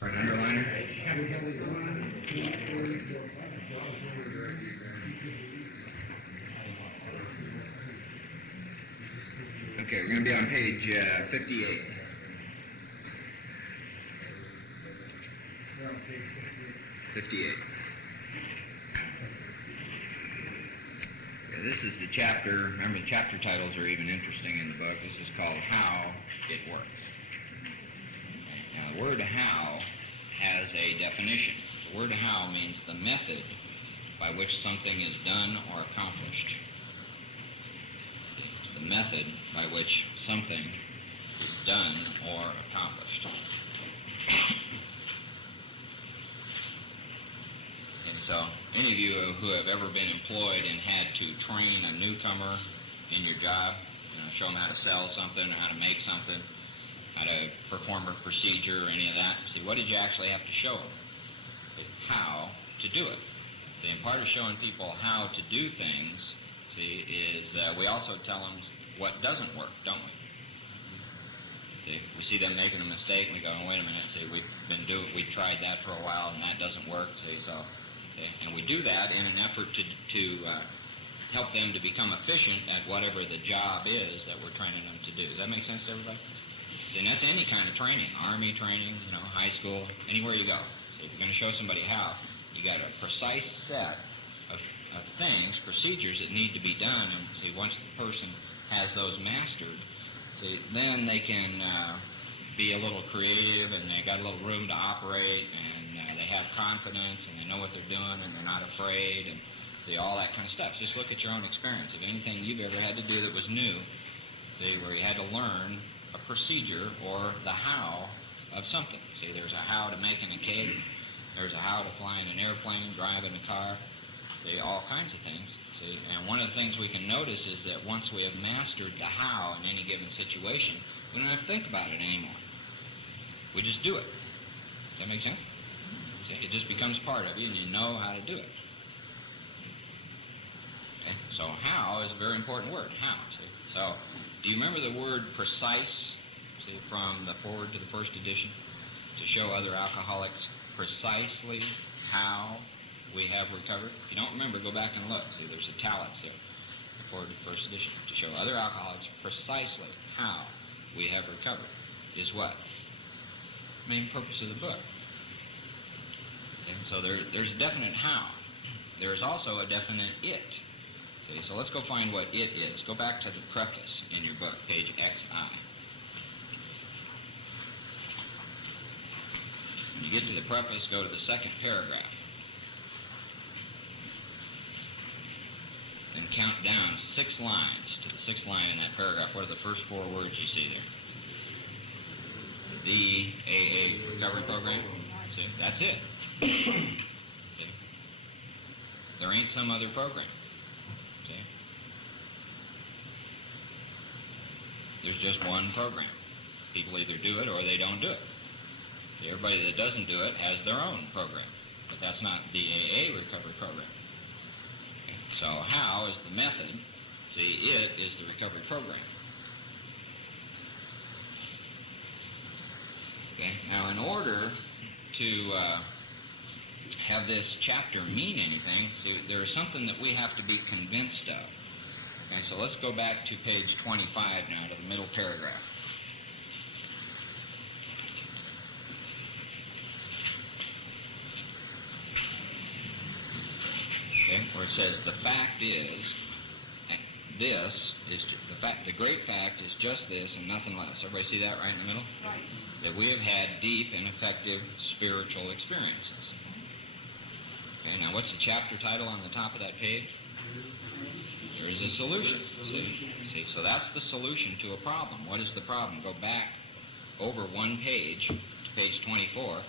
Or an underliner? Okay, we're going to be on page 58. 58. Okay, this is the chapter. Remember, the chapter titles are even interesting in the book. This is called How It Works. Now, the word how has a definition. The word how means the method by which something is done or accomplished. The method by which something is done or accomplished. And so, any of you who have ever been employed and had to train a newcomer in your job, show them how to sell something or how to make something, how to perform a procedure or any of that. See, what did you actually have to show them? How to do it. See, and part of showing people how to do things, see, is we also tell them what doesn't work, don't we? See, we see them making a mistake, and we go, oh, wait a minute, see, we've tried that for a while, and that doesn't work, see, so, see, and we do that in an effort to help them to become efficient at whatever the job is that we're training them to do. Does that make sense to everybody? And that's any kind of training, Army training, high school, anywhere you go. So if you're going to show somebody how, you got a precise set of things, procedures that need to be done, and see, once the person has those mastered, see, then they can be a little creative, and they got a little room to operate, and they have confidence, and they know what they're doing, and they're not afraid, and see, all that kind of stuff. Just look at your own experience. If anything you've ever had to do that was new, see, where you had to learn a procedure or the how of something. See, there's a how to making a cake. There's a how to flying an airplane, driving a car. See, all kinds of things. See, and one of the things we can notice is that once we have mastered the how in any given situation, we don't have to think about it anymore. We just do it. Does that make sense? See, it just becomes part of you, and you know how to do it. Okay? So how is a very important word. How. See? So, do you remember the word precise? See, from the foreword to the first edition, to show other alcoholics precisely how we have recovered. If you don't remember, go back and look. See, there's italics there, the foreword to the first edition, to show other alcoholics precisely how we have recovered. Is what? Main purpose of the book. And so there's a definite how. There's also a definite it. See, so let's go find what it is. Go back to the preface in your book, page XI. When you get to the preface, go to the second paragraph. And count down 6 lines to the 6th line in that paragraph. What are the first 4 words you see there? The AA Recovery Program. See, that's it. See? There ain't some other program. See? There's just one program. People either do it or they don't do it. See, everybody that doesn't do it has their own program. But that's not the AA Recovery Program. Okay. So how is the method. See, it is the recovery program. Okay. Now, in order to have this chapter mean anything, so there's something that we have to be convinced of. Okay, so let's go back to page 25 now, to the middle paragraph. Okay, where it says, the fact is, this is the fact. The great fact is just this and nothing less. Everybody see that right in the middle? Right. That we have had deep and effective spiritual experiences. Okay, now what's the chapter title on the top of that page? There is a solution. See, so that's the solution to a problem. What is the problem? Go back over one page to page 24,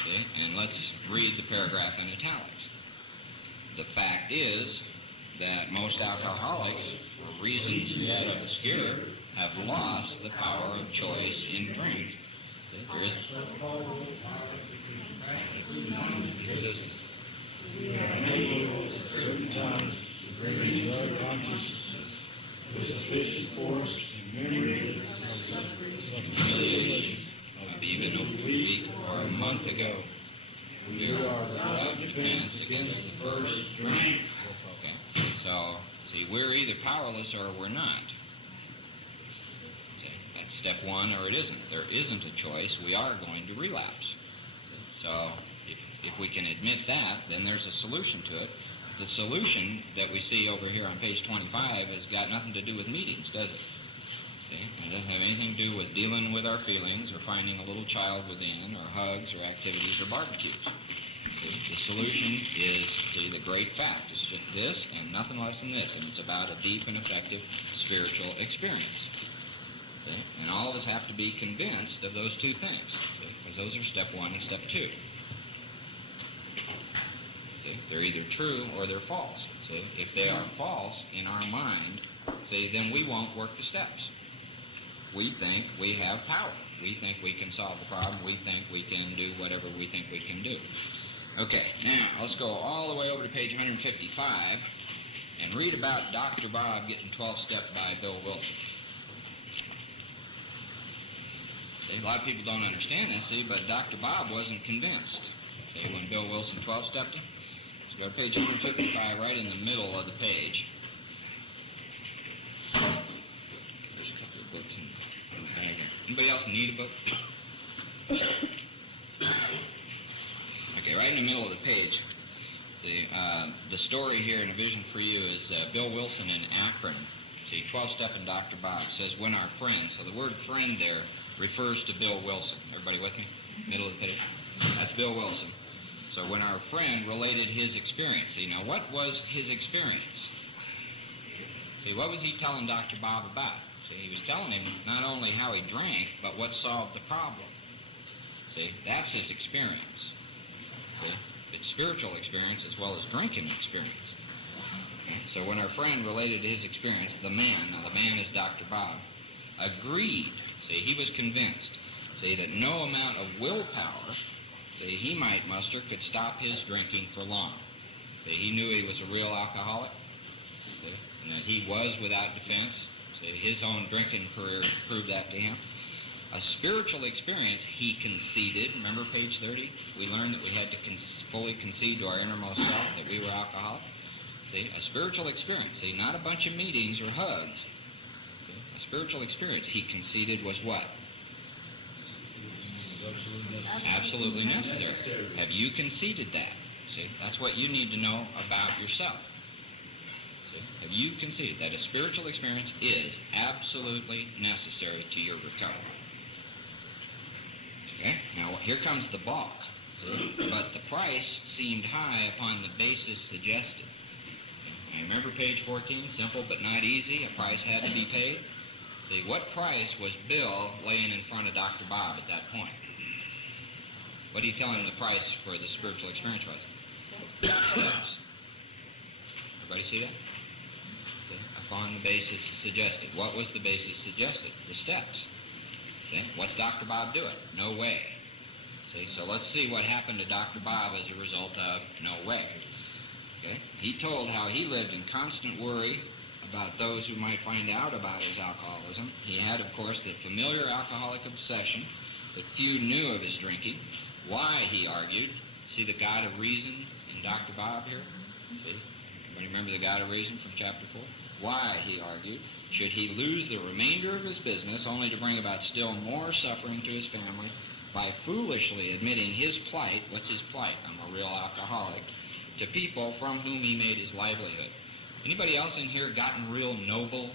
okay, and let's read the paragraph in italics. The fact is that most alcoholics, for reasons yet obscure, have lost the power of choice in drink. There is We are unable at certain times to bring into our consciousness with sufficient force and memory of suffering, humiliation of even a weak or a month ago. We are without defense against the first drink. Okay. So, see, we're either powerless or we're not. See, that's step one, or it isn't. There isn't a choice. We are going to relapse. So, if we can admit that, then there's a solution to it. The solution that we see over here on page 25 has got nothing to do with meetings, does it? See? It doesn't have anything to do with dealing with our feelings or finding a little child within or hugs or activities or barbecues. See? The solution is, see, the great fact. It's just this and nothing less than this, and it's about a deep and effective spiritual experience. See? And all of us have to be convinced of those two things, because those are step one and step two. See? They're either true or they're false. See? If they are false in our mind, see, then we won't work the steps. We think we have power. We think we can solve the problem. We think we can do whatever we think we can do. Okay, now let's go all the way over to page 155 and read about Dr. Bob getting 12-stepped by Bill Wilson. See, a lot of people don't understand this, see, but Dr. Bob wasn't convinced. See, when Bill Wilson 12-stepped him. Let's go to page 155, right in the middle of the page. There's a couple of books in there. Anybody else need a book? Okay, right in the middle of the page. The story here in A Vision for You is Bill Wilson in Akron. See, 12-stepping Dr. Bob says, when our friend, so the word friend there refers to Bill Wilson. Everybody with me? Middle of the page. That's Bill Wilson. So when our friend related his experience, see, now what was his experience? See, what was he telling Dr. Bob about? See, he was telling him not only how he drank, but what solved the problem. See, that's his experience. See, it's spiritual experience as well as drinking experience. Okay? So when our friend related his experience, the man, now the man is Dr. Bob, agreed, see, he was convinced, see, that no amount of willpower, see, he might muster could stop his drinking for long. See, he knew he was a real alcoholic, see, and that he was without defense. See, his own drinking career proved that to him. A spiritual experience, he conceded. Remember page 30? We learned that we had to fully concede to our innermost self that we were alcoholics. See, a spiritual experience. See, not a bunch of meetings or hugs. See, a spiritual experience, he conceded, was what? Absolutely necessary. Have you conceded that? See, that's what you need to know about yourself. See, have you conceded that a spiritual experience is absolutely necessary to your recovery? Okay, now here comes the balk. See? But the price seemed high upon the basis suggested. Okay. Now remember page 14, simple but not easy, a price had to be paid. See, what price was Bill laying in front of Dr. Bob at that point? What are you telling him the price for the spiritual experience was? Steps. Everybody see that? See? Upon the basis suggested. What was the basis suggested? The steps. See? What's Dr. Bob doing? No way. See? So let's see what happened to Dr. Bob as a result of no way. Okay? He told how he lived in constant worry about those who might find out about his alcoholism. He had, of course, the familiar alcoholic obsession that few knew of his drinking. Why, he argued. See the God of reason in Dr. Bob here? See? Everybody remember the God of reason from chapter 4? Why, he argued, should he lose the remainder of his business only to bring about still more suffering to his family by foolishly admitting his plight, what's his plight? I'm a real alcoholic, to people from whom he made his livelihood. Anybody else in here gotten real noble?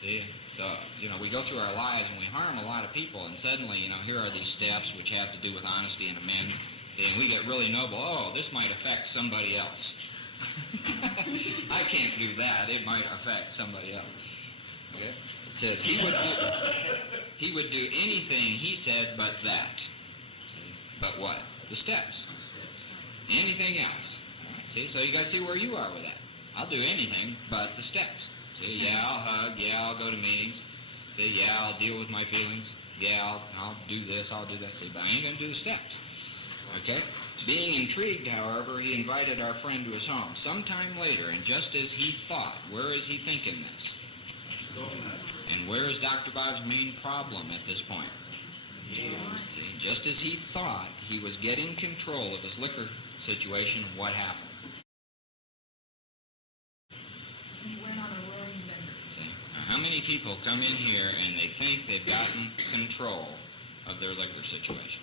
See? So, we go through our lives and we harm a lot of people, and suddenly, here are these steps which have to do with honesty and amends, and we get really noble. Oh, this might affect somebody else. I can't do that. It might affect somebody else. Okay? It says he would do anything, he said, but that. But what? The steps. Anything else. All right, see, so you guys see where you are with that. I'll do anything but the steps. See, yeah, I'll hug. Yeah, I'll go to meetings. See, yeah, I'll deal with my feelings. Yeah, I'll do this, I'll do that. See, but I ain't going to do the steps. Okay? Being intrigued, however, he invited our friend to his home. Sometime later, and just as he thought, where is he thinking this? And where is Dr. Bob's main problem at this point? See, just as he thought he was getting control of his liquor situation, what happened? He went on a roaring bender. See? Now, how many people come in here and they think they've gotten control of their liquor situation?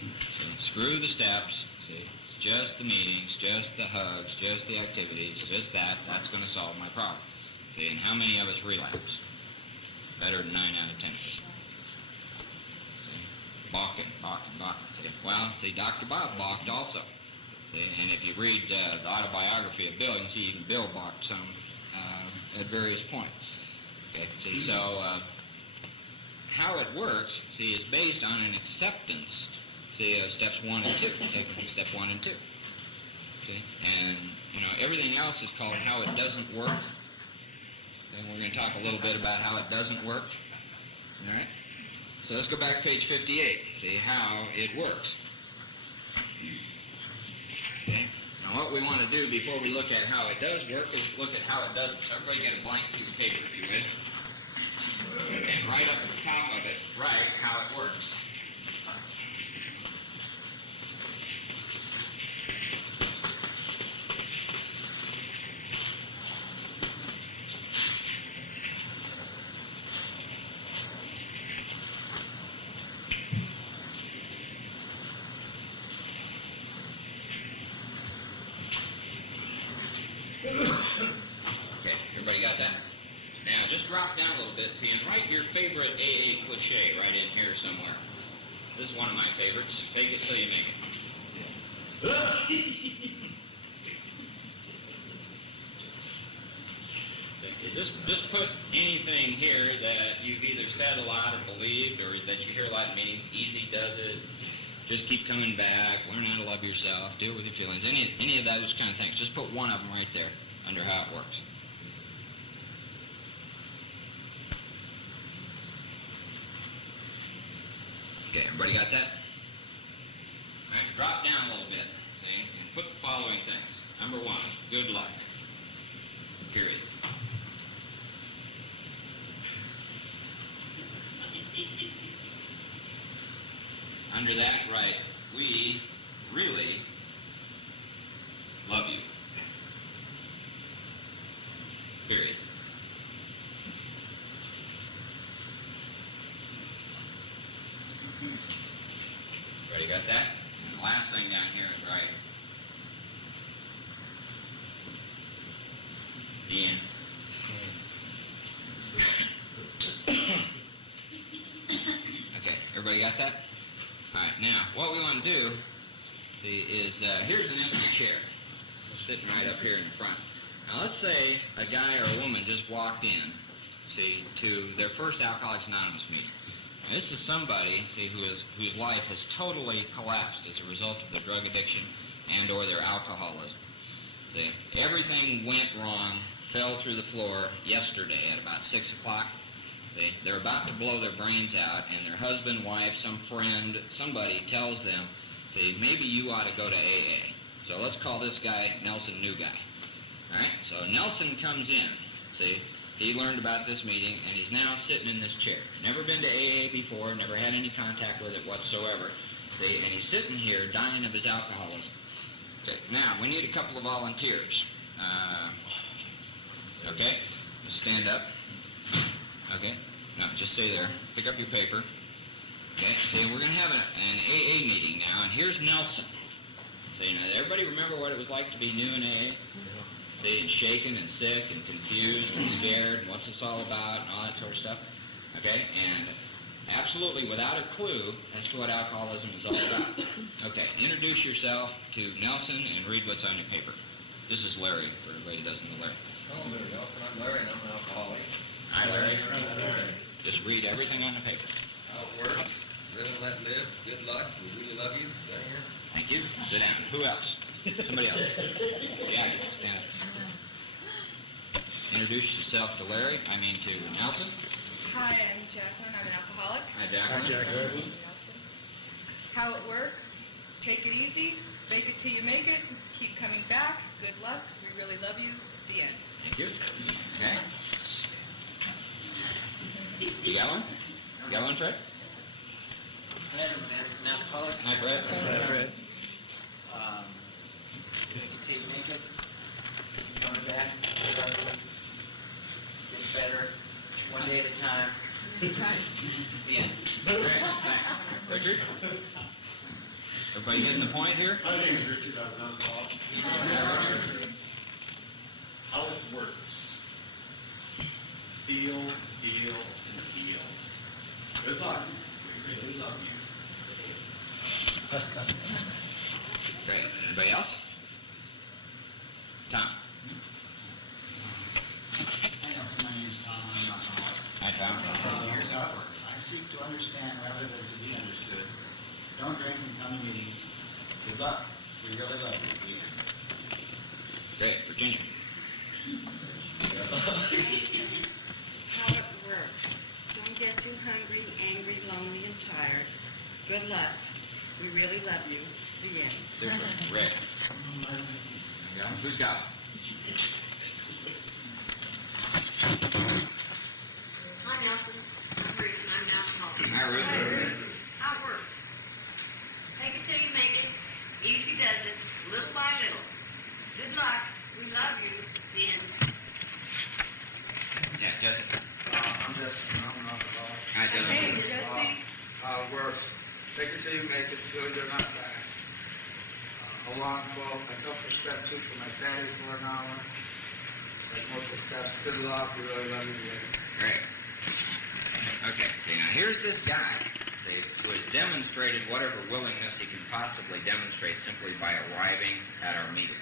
See, screw the steps. See, it's just the meetings, just the hugs, just the activities, just that. That's going to solve my problem. See, and how many of us relapse? Better than 9 out of 10. See, balking. See, well, see, Dr. Bob balked also. See, and if you read the autobiography of Bill, you can see even Bill balked some at various points. Okay, see, so how it works, see, is based on an acceptance, see, of steps 1 and 2. Taking step 1 and 2. Okay, and everything else is called how it doesn't work. And we're going to talk a little bit about how it doesn't work. All right? So let's go back to page 58, see how it works. Okay? Now what we want to do before we look at how it does work is look at how it doesn't. So everybody get a blank piece of paper, if you will. And right up at the top of it, write how it works. Okay, everybody got that? Now, just drop down a little bit, see, and write your favorite AA cliche right in here somewhere. This is one of my favorites. Fake it till you make it. Just put anything here that you've either said a lot or believed or that you hear a lot in meetings. Easy does it. Just keep coming back. Learn how to love yourself. Deal with your feelings. Any of those kind of things. Just put one of them right there under how it works. Okay, everybody got that? All right, drop down a little bit, see, and put the following things. Number 1, good luck. Period. Under that, write, we really love you. Period. Everybody got that? And the last thing down here is right. The end. Okay, everybody got that? All right, now, what we want to do is, here's an empty chair. Sitting right up here in the front. Now, let's say a guy or a woman just walked in, see, to their first Alcoholics Anonymous meeting. Now, this is somebody, see, whose life has totally collapsed as a result of their drug addiction and or their alcoholism. See, everything went wrong, fell through the floor yesterday at about 6 o'clock. They're about to blow their brains out, and their husband, wife, some friend, somebody tells them, see, maybe you ought to go to AA. So let's call this guy Nelson New Guy. All right? So Nelson comes in. See, he learned about this meeting, and he's now sitting in this chair. Never been to AA before, never had any contact with it whatsoever. See, and he's sitting here dying of his alcoholism. Okay, now, we need a couple of volunteers. Okay? Just stand up. Okay? No, just stay there. Pick up your paper. Okay? See, we're going to have an AA meeting now, and here's Nelson. See, now, everybody remember what it was like to be new in AA? See, and shaken and sick and confused and scared and what's this all about and all that sort of stuff. Okay? And absolutely without a clue as to what alcoholism is all about. Okay, introduce yourself to Nelson and read what's on your paper. This is Larry, for everybody who doesn't know Larry. Hello, Larry Nelson. I'm Larry, and I'm an alcoholic. Hi, Larry. Just read everything on the paper. How it works. Live and let live. Good luck. We really love you. Down here. Thank you. Sit down. Who else? Somebody else. Yeah, stand up. Introduce yourself to Larry. To Nelson. Hi, I'm Jacqueline. I'm an alcoholic. Hi, Jacqueline. Hi, Jacqueline. How it works, take it easy, fake it till you make it, keep coming back, good luck, we really love you, the end. Thank you. Okay. You got one? You got one, Fred? Now color. Hi, Fred. Hi, Fred. See, make it, coming back, get better, one day at a time. The end. Richard? Everybody getting the point here? I think it's Richard, I've done all. How it works. Feel, feel, and feel. Good luck. We really love you. Great. Anybody else? Tom? My name is Tom, I'm not an author. Hi, Tom. Here's how it works. I seek to understand rather than to be understood. Don't drink and come to meetings. Good luck. We really love you. Great. Virginia? How it works. Don't get too hungry, angry, lonely, and tired. Good luck. We really love you. The end. Super. Red? Yeah. Who's got it? Hi, Nelson. I'm Ruth, and I'm now helping. Hi, Ruth. How it works. Take it till you make it. Easy does it. Little by little. Good luck. We love you. The end. Yeah, Jessica. I'm just, I'm not alcoholic. Hi, Jessica. Hey, Jesse. How it works. Take it till you make it, good or not fast. Along, well, I go for step 2 for my Saturday for an hour. Take multiple steps, good luck, we really love you. Great. Okay, see, now here's this guy, see, who has demonstrated whatever willingness he can possibly demonstrate simply by arriving at our meeting.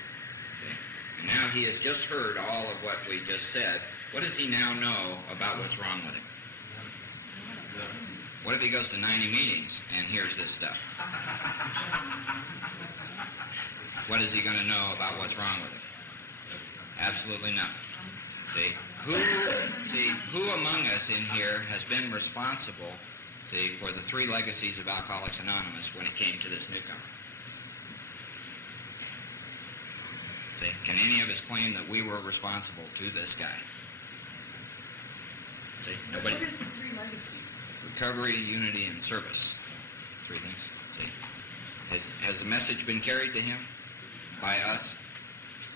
Okay? And now he has just heard all of what we just said. What does he now know about what's wrong with him? What if he goes to 90 meetings and hears this stuff? What is he going to know about what's wrong with it? Absolutely nothing. See, who among us in here has been responsible, see, for the 3 legacies of Alcoholics Anonymous when it came to this newcomer? See, can any of us claim that we were responsible to this guy? See, nobody. What is the 3 legacies? Recovery, unity, and service. 3 things. See? Has the message been carried to him by us?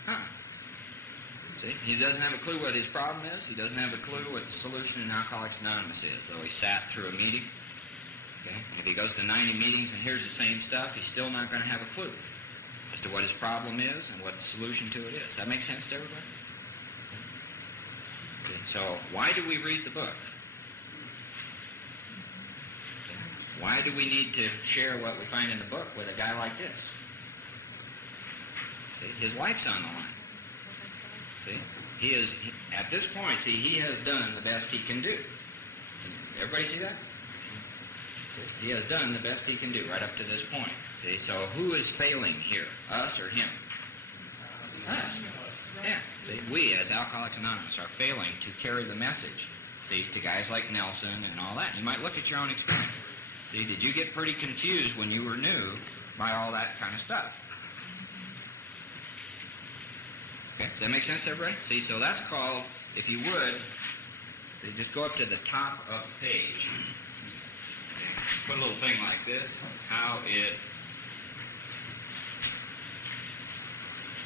Huh. See? He doesn't have a clue what his problem is. He doesn't have a clue what the solution in Alcoholics Anonymous is, though he sat through a meeting. Okay? If he goes to 90 meetings and hears the same stuff, he's still not going to have a clue as to what his problem is and what the solution to it is. That makes sense to everybody? Okay. So, why do we read the book? Why do we need to share what we find in the book with a guy like this? See, his life's on the line. See, he is, at this point, see, he has done the best he can do. Everybody see that? See, he has done the best he can do right up to this point. See, so who is failing here, us or him? Us. Yeah, see, we as Alcoholics Anonymous are failing to carry the message, see, to guys like Nelson and all that. You might look at your own experience. See, did you get pretty confused when you were new by all that kind of stuff? Okay, does that make sense, everybody? See, so that's called, if you would, just go up to the top of the page. Okay, put a little thing like this, how it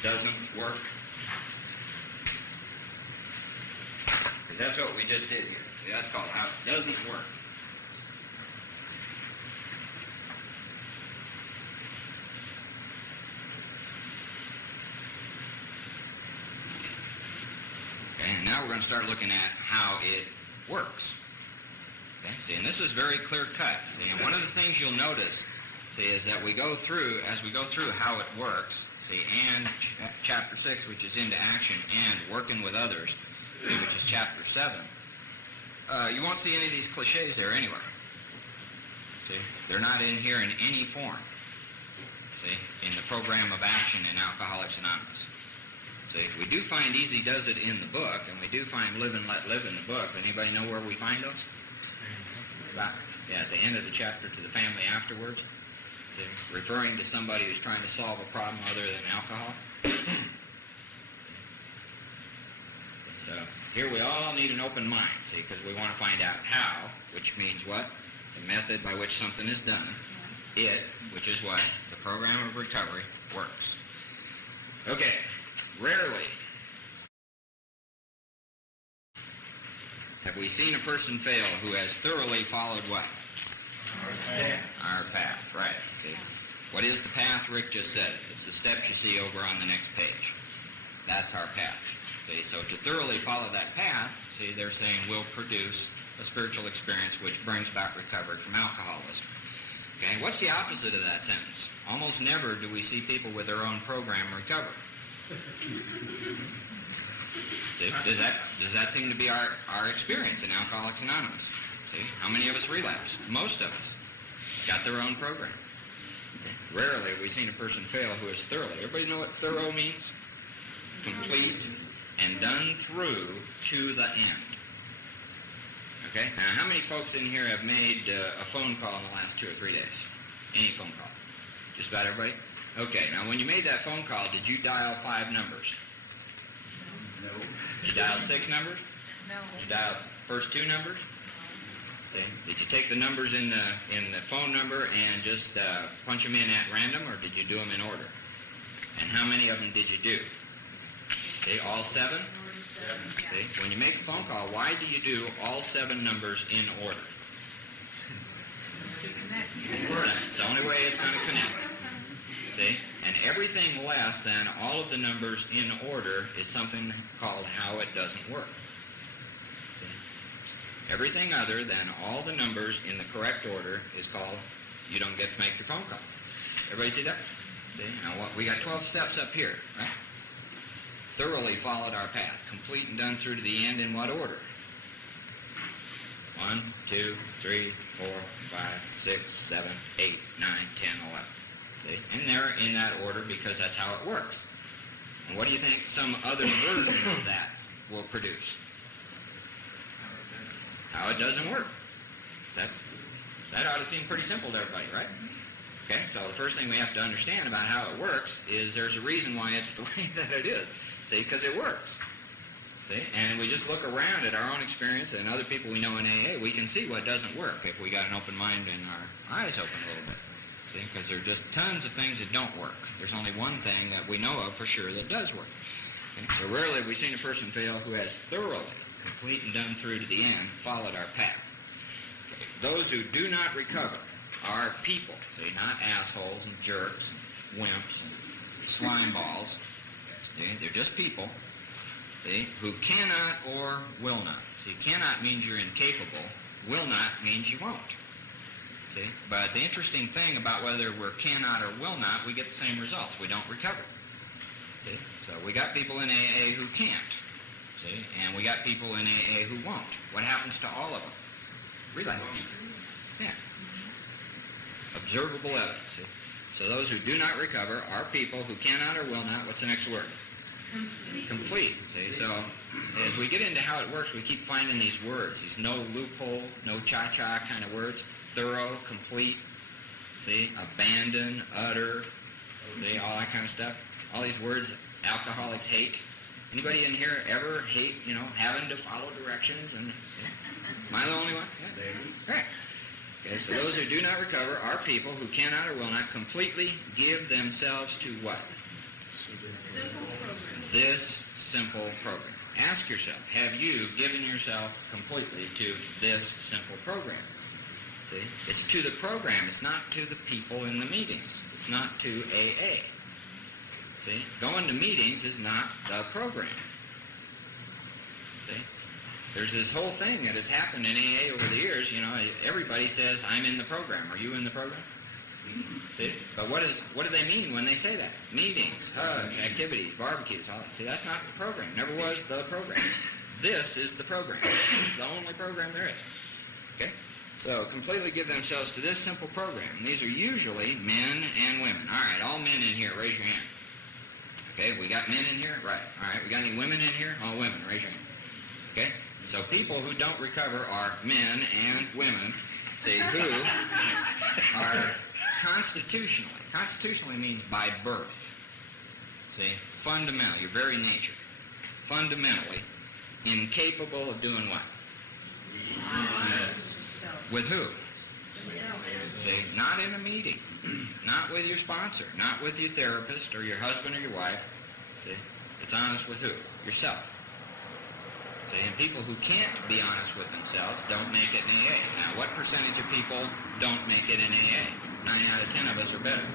doesn't work. Because that's what we just did here. See, that's called how it doesn't work. Okay, and now we're going to start looking at how it works. Okay, see, and this is very clear cut. See, and one of the things you'll notice, see, is that we go through, as we go through how it works, see, and chapter 6, which is into action, and working with others, see, which is chapter 7, you won't see any of these cliches there anywhere. See, they're not in here in any form. See, in the program of action in Alcoholics Anonymous. See, we do find Easy Does It in the book, and we do find Live and Let Live in the book. Anybody know where we find those? About, yeah, at the end of the chapter to the family afterwards. See, referring to somebody who's trying to solve a problem other than alcohol. So here we all need an open mind, see, because we want to find out how, which means what? The method by which something is done. It, which is what? The program of recovery works. Okay, rarely have we seen a person fail who has thoroughly followed what? Our path, right. See, what is the path? Rick just said it. It's the steps you see over on the next page. That's our path. See, so to thoroughly follow that path, see, they're saying will produce a spiritual experience which brings about recovery from alcoholism. Okay, what's the opposite of that sentence? Almost never do we see people with their own program recover. See, does that seem to be our experience in Alcoholics Anonymous? See, how many of us relapse? Most of us got their own program. Okay. Rarely have we seen a person fail who is thoroughly. Everybody know what thorough means? Complete and done through to the end. Okay? Now, how many folks in here have made a phone call in the last 2 or 3 days? Any phone call? Just about everybody? Okay, now when you made that phone call, did you dial 5 numbers? No. Did you dial 6 numbers? No. Did you dial the first 2 numbers? See? Did you take the numbers in the phone number and just punch them in at random, or did you do them in order? And how many of them did you do? Okay, all 7? See? When you make a phone call, why do you do all 7 numbers in order? It's the only way it's going to connect. See? And everything less than all of the numbers in order is something called how it doesn't work. See? Everything other than all the numbers in the correct order is called you don't get to make your phone call. Everybody see that? See? Now what, we got 12 steps up here, right? Thoroughly followed our path, complete and done through to the end in what order? 1, 2, 3, 4, 5, 6, 7, 8, 9, 10, 11. See? And they're in that order because that's how it works. And what do you think some other version of that will produce? How it doesn't work. That ought to seem pretty simple to everybody, right? Okay, so the first thing we have to understand about how it works is there's a reason why it's the way that it is. See, because it works. See, and we just look around at our own experience and other people we know in AA, we can see what doesn't work if we got an open mind and our eyes open a little bit. See, because there are just tons of things that don't work. There's only one thing that we know of for sure that does work. Okay? So rarely have we seen a person fail who has thoroughly, complete and done through to the end, followed our path. Okay. Those who do not recover are people, see, not assholes and jerks and wimps and slime balls. See, they're just people, see, who cannot or will not. See, cannot means you're incapable. Will not means you won't. See, but the interesting thing about whether we're cannot or will not, we get the same results. We don't recover. See, so we got people in AA who can't. See, and we got people in AA who won't. What happens to all of them? Relapse. Yeah. Observable evidence. See? So those who do not recover are people who cannot or will not. What's the next word? Complete. See, so as we get into how it works, we keep finding these words, these no loophole, no cha-cha kind of words. Thorough, complete, see, abandon, utter, see, all that kind of stuff. All these words alcoholics hate. Anybody in here ever hate, having to follow directions? And am I the only one? Yeah. Right. Okay, so those who do not recover are people who cannot or will not completely give themselves to what? This simple program. Ask yourself, have you given yourself completely to this simple program? See? It's to the program. It's not to the people in the meetings. It's not to AA. See? Going to meetings is not the program. See? There's this whole thing that has happened in AA over the years. Everybody says, I'm in the program. Are you in the program? See? But what do they mean when they say that? Meetings, hugs, activities, barbecues, all that. See, that's not the program. Never was the program. This is the program. It's the only program there is. Okay? So completely give themselves to this simple program. And these are usually men and women. All right, all men in here, raise your hand. Okay, we got men in here? Right. All right, we got any women in here? All women, raise your hand. Okay? So people who don't recover are men and women, see, who are constitutionally means by birth. See, fundamental, your very nature, fundamentally incapable of doing what? With who? See, not in a meeting, not with your sponsor, not with your therapist or your husband or your wife. See, it's honest with who? Yourself. See, and people who can't be honest with themselves don't make it in AA. Now, what percentage of people don't make it in AA? 9 out of 10 of us are better.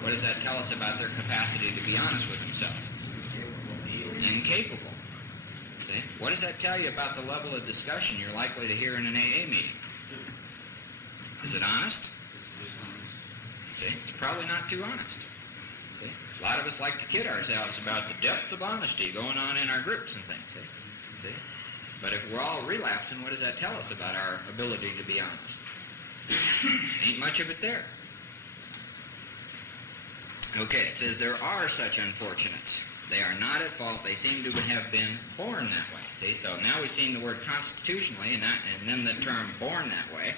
What does that tell us about their capacity to be honest with themselves? Incapable. See, what does that tell you about the level of discussion you're likely to hear in an AA meeting? Is it honest? See, it's probably not too honest. See, a lot of us like to kid ourselves about the depth of honesty going on in our groups and things. See, but if we're all relapsing, what does that tell us about our ability to be honest? Ain't much of it there. Okay, it says there are such unfortunates. They are not at fault. They seem to have been born that way. See, so now we've seen the word constitutionally, and then the term born that way.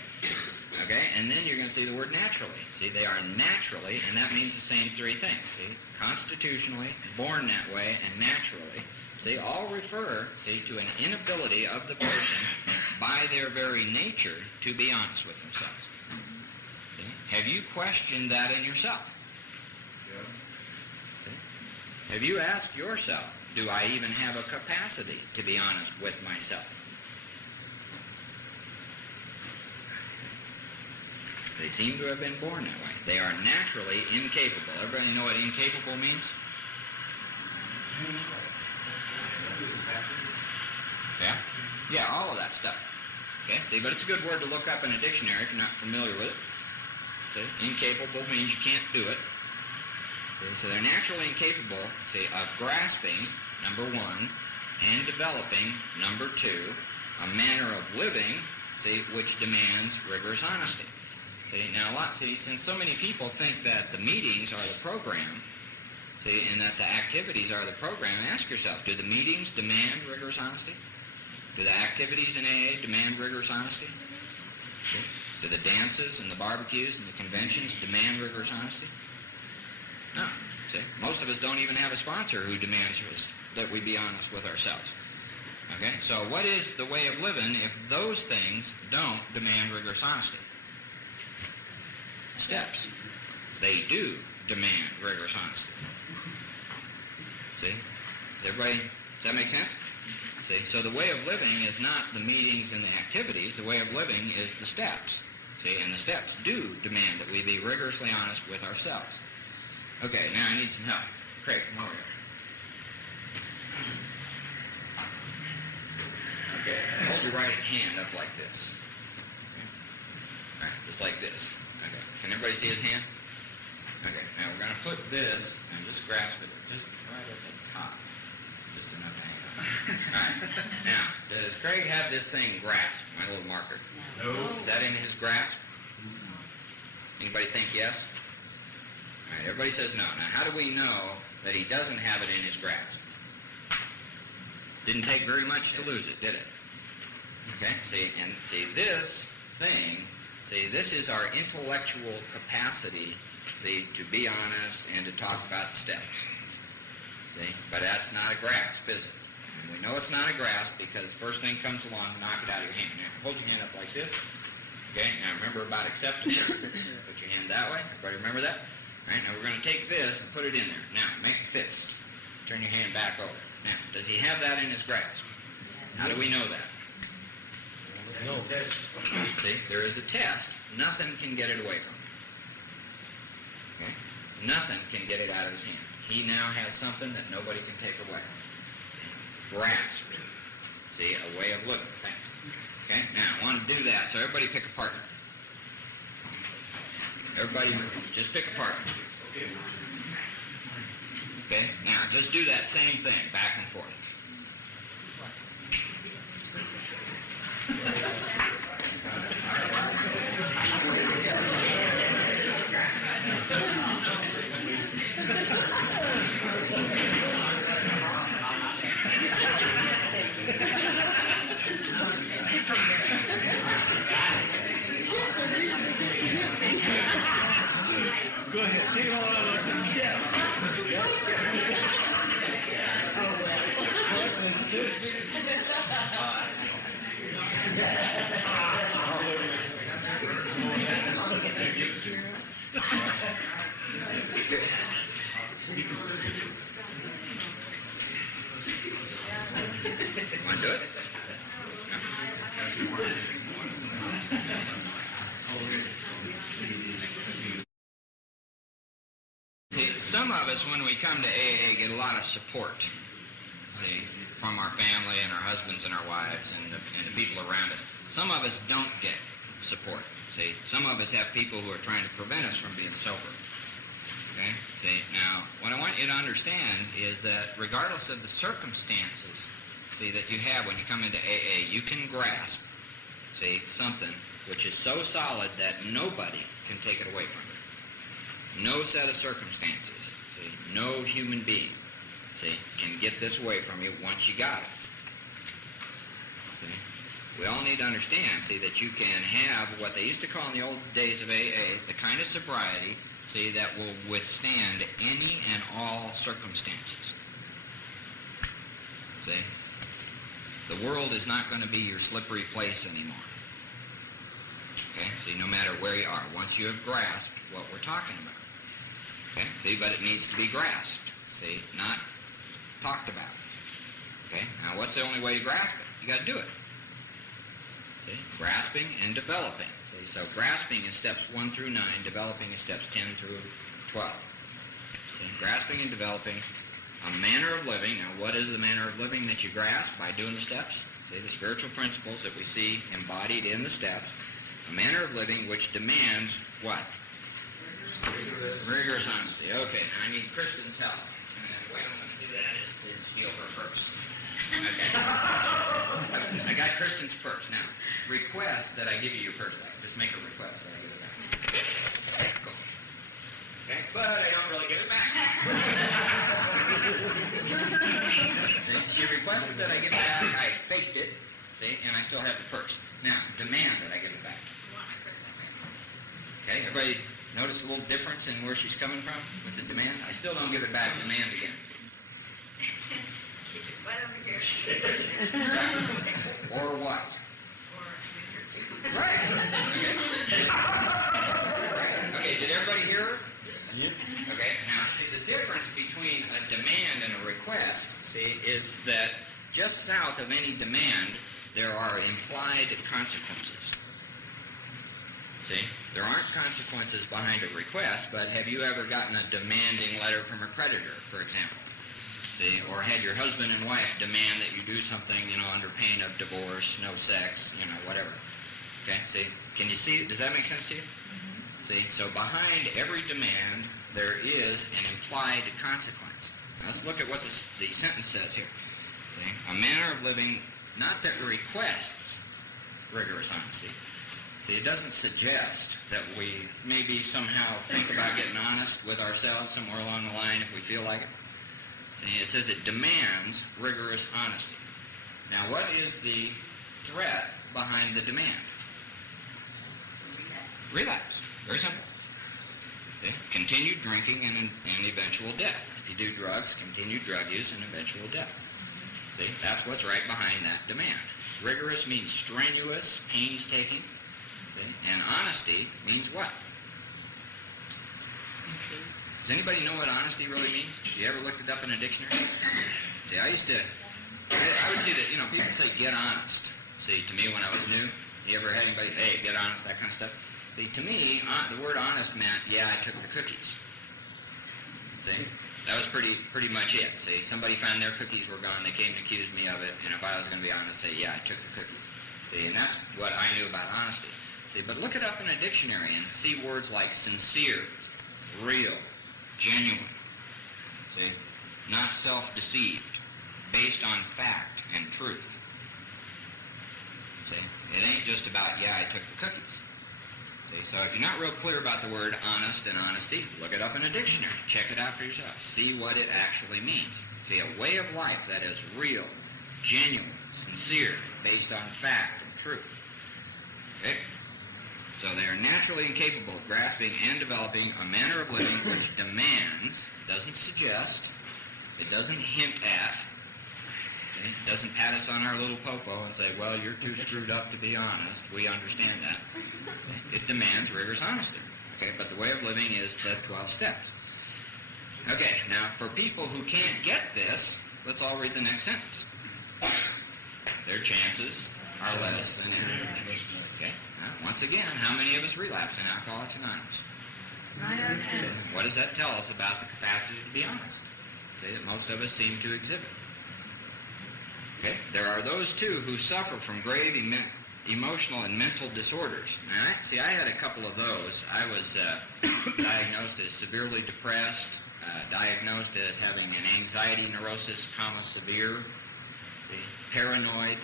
Okay, and then you're going to see the word naturally. See, they are naturally, and that means the same three things. See, constitutionally, born that way, and naturally. See, all refer, see, to an inability of the person by their very nature to be honest with themselves. See? Have you questioned that in yourself? See? Have you asked yourself, do I even have a capacity to be honest with myself? They seem to have been born that way. They are naturally incapable. Everybody know what incapable means? Yeah? Yeah, all of that stuff. Okay, see, but it's a good word to look up in a dictionary if you're not familiar with it. See, incapable means you can't do it. See, so they're naturally incapable, see, of grasping, number one, and developing, number two, a manner of living, see, which demands rigorous honesty. See, now since so many people think that the meetings are the program, see, and that the activities are the program, ask yourself, do the meetings demand rigorous honesty? Do the activities in AA demand rigorous honesty? See? Do the dances and the barbecues and the conventions demand rigorous honesty? No. See, most of us don't even have a sponsor who demands that we be honest with ourselves. Okay? So what is the way of living if those things don't demand rigorous honesty? Steps. They do demand rigorous honesty. See? Everybody, does that make sense? See? So the way of living is not the meetings and the activities. The way of living is the steps. See? And the steps do demand that we be rigorously honest with ourselves. Okay, now I need some help. Craig, come over here. Okay, hold your right hand up like this. Okay. All right, just like this. Okay, can everybody see his hand? Okay, now we're going to put this and just grasp it just right at the top. Just enough angle. All right, now, does Craig have this thing grasped, my little marker? No. Is that in his grasp? Anybody think yes? All right, everybody says no. Now, how do we know that he doesn't have it in his grasp? Didn't take very much to lose it, did it? Okay, see this thing, this is our intellectual capacity, to be honest and to talk about the steps. See, but that's not a grasp, is it? And we know it's not a grasp because the first thing comes along, knock it out of your hand. Now, hold your hand up like this. Okay, now remember about acceptance. Put your hand that way. Everybody remember that? All right, now we're going to take this and put it in there. Now, make a fist. Turn your hand back over. Now, does he have that in his grasp? How do we know that? No. See, there is a test. Nothing can get it away from him. Okay? Nothing can get it out of his hand. He now has something that nobody can take away. Grasp. See, a way of living. Thanks. Okay? Now, I want to do that, so everybody pick a partner. Everybody just pick a partner. Okay? Now, just do that same thing, back and forth. Go ahead, take it all out like that. Want to do it? See, some of us, when we come to AA, get a lot of support, see, from our family and our husbands and our wives and the people around us. Some of us don't get support. See, some of us have people who are trying to prevent us from being sober. Okay? See, now, what I want you to understand is that regardless of the circumstances, see, that you have when you come into AA, you can grasp, see, something which is so solid that nobody can take it away from you. No set of circumstances, see, no human being, see, can get this away from you once you got it. See? We all need to understand, see, that you can have what they used to call in the old days of AA, the kind of sobriety, see, that will withstand any and all circumstances. See? The world is not going to be your slippery place anymore. Okay? See, no matter where you are, once you have grasped what we're talking about. Okay? See, but it needs to be grasped. See, not talked about. Okay? Now, what's the only way to grasp it? You got to do it. See? Grasping and developing. See? So grasping is steps 1 through 9. Developing is steps 10 through 12. See? Grasping and developing a manner of living. Now, what is the manner of living that you grasp by doing the steps? See, the spiritual principles that we see embodied in the steps. A manner of living which demands what? Rigorous honesty. Okay, now I need Kristen's help. And the way I'm going to do that is to steal her purse. Okay. I got Kristen's purse. Now, request that I give you your purse back. Just make a request that I give it back. Cool. Okay, but I don't really give it back. She requested that I give it back. I faked it, see, and I still have the purse. Now, demand that I give it back. Okay, everybody notice a little difference in where she's coming from with the demand? I still don't give it back. Demand again. Or what? Right. Okay. Okay, did everybody hear her? Yep. Okay, now see the difference between a demand and a request, see, is that just south of any demand there are implied consequences. See, there aren't consequences behind a request, but have you ever gotten a demanding letter from a creditor, for example? See, or had your husband and wife demand that you do something, under pain of divorce, no sex, whatever. Okay, see, can you see, does that make sense to you? Mm-hmm. See, so behind every demand, there is an implied consequence. Now, let's look at what the sentence says here. See, a manner of living, not that requests rigorous honesty. See, it doesn't suggest that we maybe somehow think about getting honest with ourselves somewhere along the line if we feel like it. See, it says it demands rigorous honesty. Now, what is the threat behind the demand? Relapse. Very simple. See? Continued drinking and eventual death. If you do drugs, continued drug use and eventual death. See, that's what's right behind that demand. Rigorous means strenuous, painstaking. See? And honesty means what? Does anybody know what honesty really means? You ever looked it up in a dictionary? See, I would see that, people say get honest. See, to me when I was new, you ever had anybody, hey, get honest, that kind of stuff? See, to me, the word honest meant, yeah, I took the cookies. See? That was pretty much it. See, somebody found their cookies were gone, they came and accused me of it, and if I was going to be honest, say, yeah, I took the cookies. See, and that's what I knew about honesty. See, but look it up in a dictionary and see words like sincere, real, genuine. See, not self-deceived, based on fact and truth. See, it ain't just about, yeah, I took the cookies. See, so if you're not real clear about the word honest and honesty, look it up in a dictionary. Check it out for yourself. See what it actually means. See, a way of life that is real, genuine, sincere, based on fact and truth. Okay? So they are naturally incapable of grasping and developing a manner of living which demands, doesn't suggest, it doesn't hint at, See? Doesn't pat us on our little popo and say, well, you're too screwed up to be honest. We understand that. It demands rigorous honesty. Okay, but the way of living is the 12 steps. Okay, now for people who can't get this, let's all read the next sentence. Their chances are less than average. Okay, now, once again, how many of us relapse in Alcoholics Anonymous? 9 out of 10. What does that tell us about the capacity to be honest? See, that most of us seem to exhibit. Okay, there are those too who suffer from grave emotional and mental disorders. Now, I had a couple of those. I was diagnosed as severely depressed, diagnosed as having an anxiety neurosis, severe, paranoid.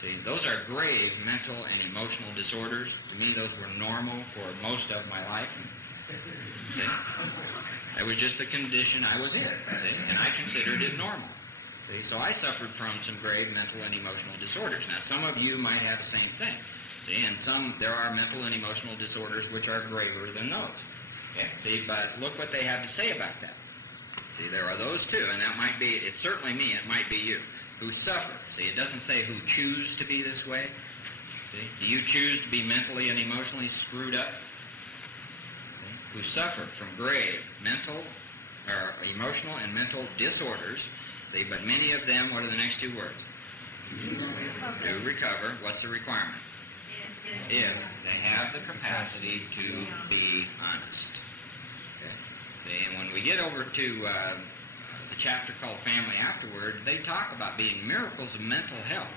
See, those are grave mental and emotional disorders. To me, those were normal for most of my life. See? It was just the condition I was in, see? And I considered it normal. See? So I suffered from some grave mental and emotional disorders. Now, some of you might have the same thing. See, and there are mental and emotional disorders which are graver than those. Okay? See, but look what they have to say about that. See, there are those too, and that might be, it's certainly me, it might be you, who suffer. See, it doesn't say who choose to be this way. See, do you choose to be mentally and emotionally screwed up? Who suffer from grave mental or emotional and mental disorders. See, but many of them, what are the next two words? Do recover. What's the requirement? If they have the capacity to be honest. Okay. See, and when we get over to the chapter called Family Afterward, they talk about being miracles of mental health.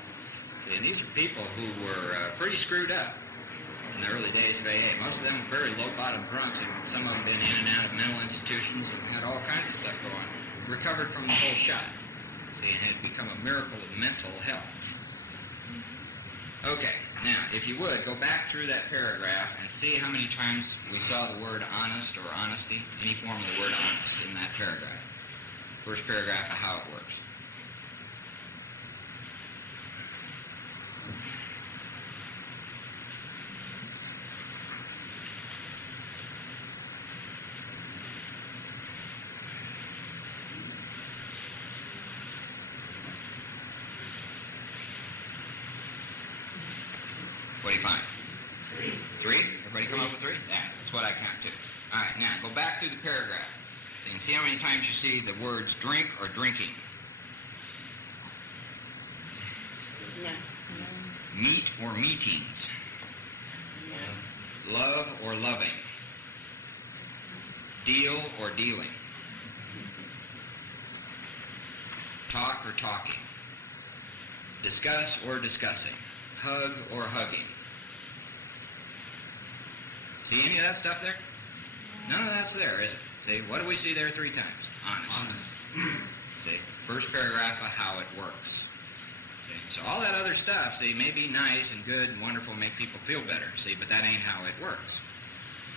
See, and these are people who were pretty screwed up in the early days of AA. Most of them were very low-bottom drunks, and some of them been in and out of mental institutions and had all kinds of stuff going on. Recovered from the whole shot. See, and had become a miracle of mental health. Okay, now, if you would, go back through that paragraph and see how many times we saw the word honest or honesty, any form of the word honest in that paragraph. First paragraph of how it works. What do you find? 3. Everybody come up with 3? Yeah, that's what I count too. All right, now go back through the paragraph. So you can see how many times you see the words drink or drinking. No. Meet or meetings. Love or loving. Deal or dealing. Talk or talking. Discuss or discussing. Hug or hugging. See any of that stuff there? None of that's there, is it? See, what do we see there 3 times? Honest. See, first paragraph of how it works. See, so all that other stuff, see, may be nice and good and wonderful, make people feel better. See, but that ain't how it works.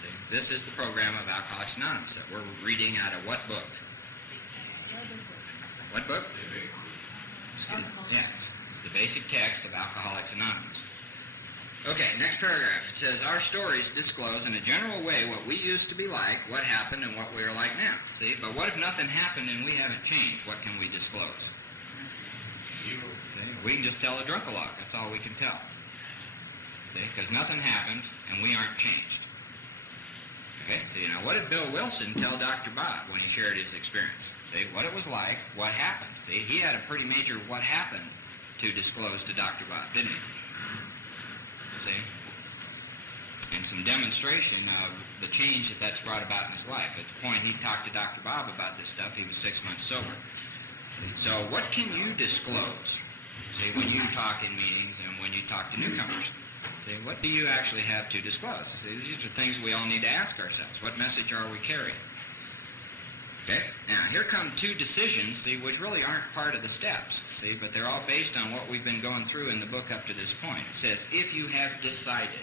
See, this is the program of Alcoholics Anonymous that we're reading out of what book? What book? Yes. The basic text of Alcoholics Anonymous. Okay, next paragraph. It says, our stories disclose in a general way what we used to be like, what happened, and what we are like now. See, but what if nothing happened and we haven't changed? What can we disclose? See, we can just tell a drunk-a-log. That's all we can tell. See, because nothing happened and we aren't changed. Okay, see, now what did Bill Wilson tell Dr. Bob when he shared his experience? See, what it was like, what happened. See, he had a pretty major what happened to disclose to Dr. Bob, didn't he? See? And some demonstration of the change that's brought about in his life. At the point he talked to Dr. Bob about this stuff, he was 6 months sober. So what can you disclose? See, when you talk in meetings and when you talk to newcomers, see, what do you actually have to disclose? See, these are things we all need to ask ourselves. What message are we carrying? Okay, now here come 2 decisions, see, which really aren't part of the steps, see, but they're all based on what we've been going through in the book up to this point. It says, if you have decided.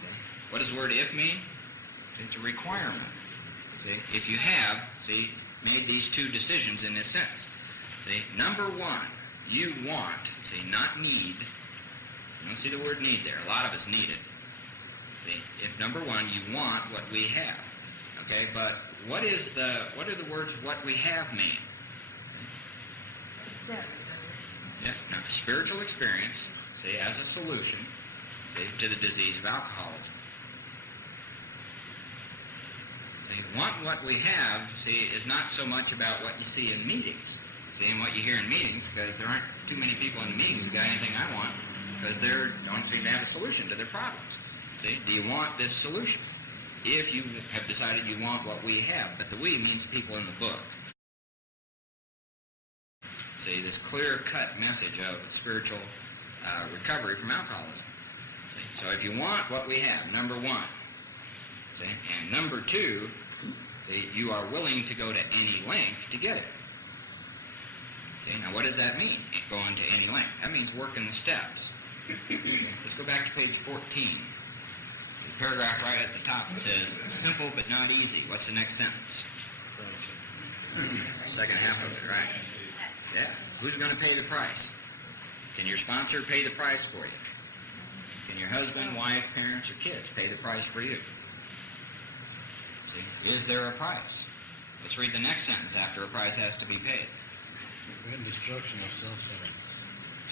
See? What does the word if mean? It's a requirement. See, if you have, see, made these 2 decisions in this sentence. See, number 1, you want, see, not need. You don't see the word need there. A lot of us need it. See, if number 1, you want what we have. Okay, but what are the words what we have mean? Yeah. Now, spiritual experience, see, as a solution, see, to the disease of alcoholism. See, what we have, see, is not so much about what you see in meetings. See, and what you hear in meetings, because there aren't too many people in the meetings who got anything I want, because they don't seem to have a solution to their problems. See, do you want this solution? If you have decided you want what we have, but the we means people in the book. See, this clear-cut message of spiritual recovery from alcoholism. See, so if you want what we have, number one, see, and number two, see, you are willing to go to any length to get it. See, now what does that mean, going to any length? That means working the steps. Let's go back to page 14. The paragraph right at the top, it says, simple but not easy. What's the next sentence? Second half of it, right? Yeah. Who's going to pay the price? Can your sponsor pay the price for you? Can your husband, wife, parents, or kids pay the price for you? See? Is there a price? Let's read the next sentence after a price has to be paid. And destruction of self-centeredness.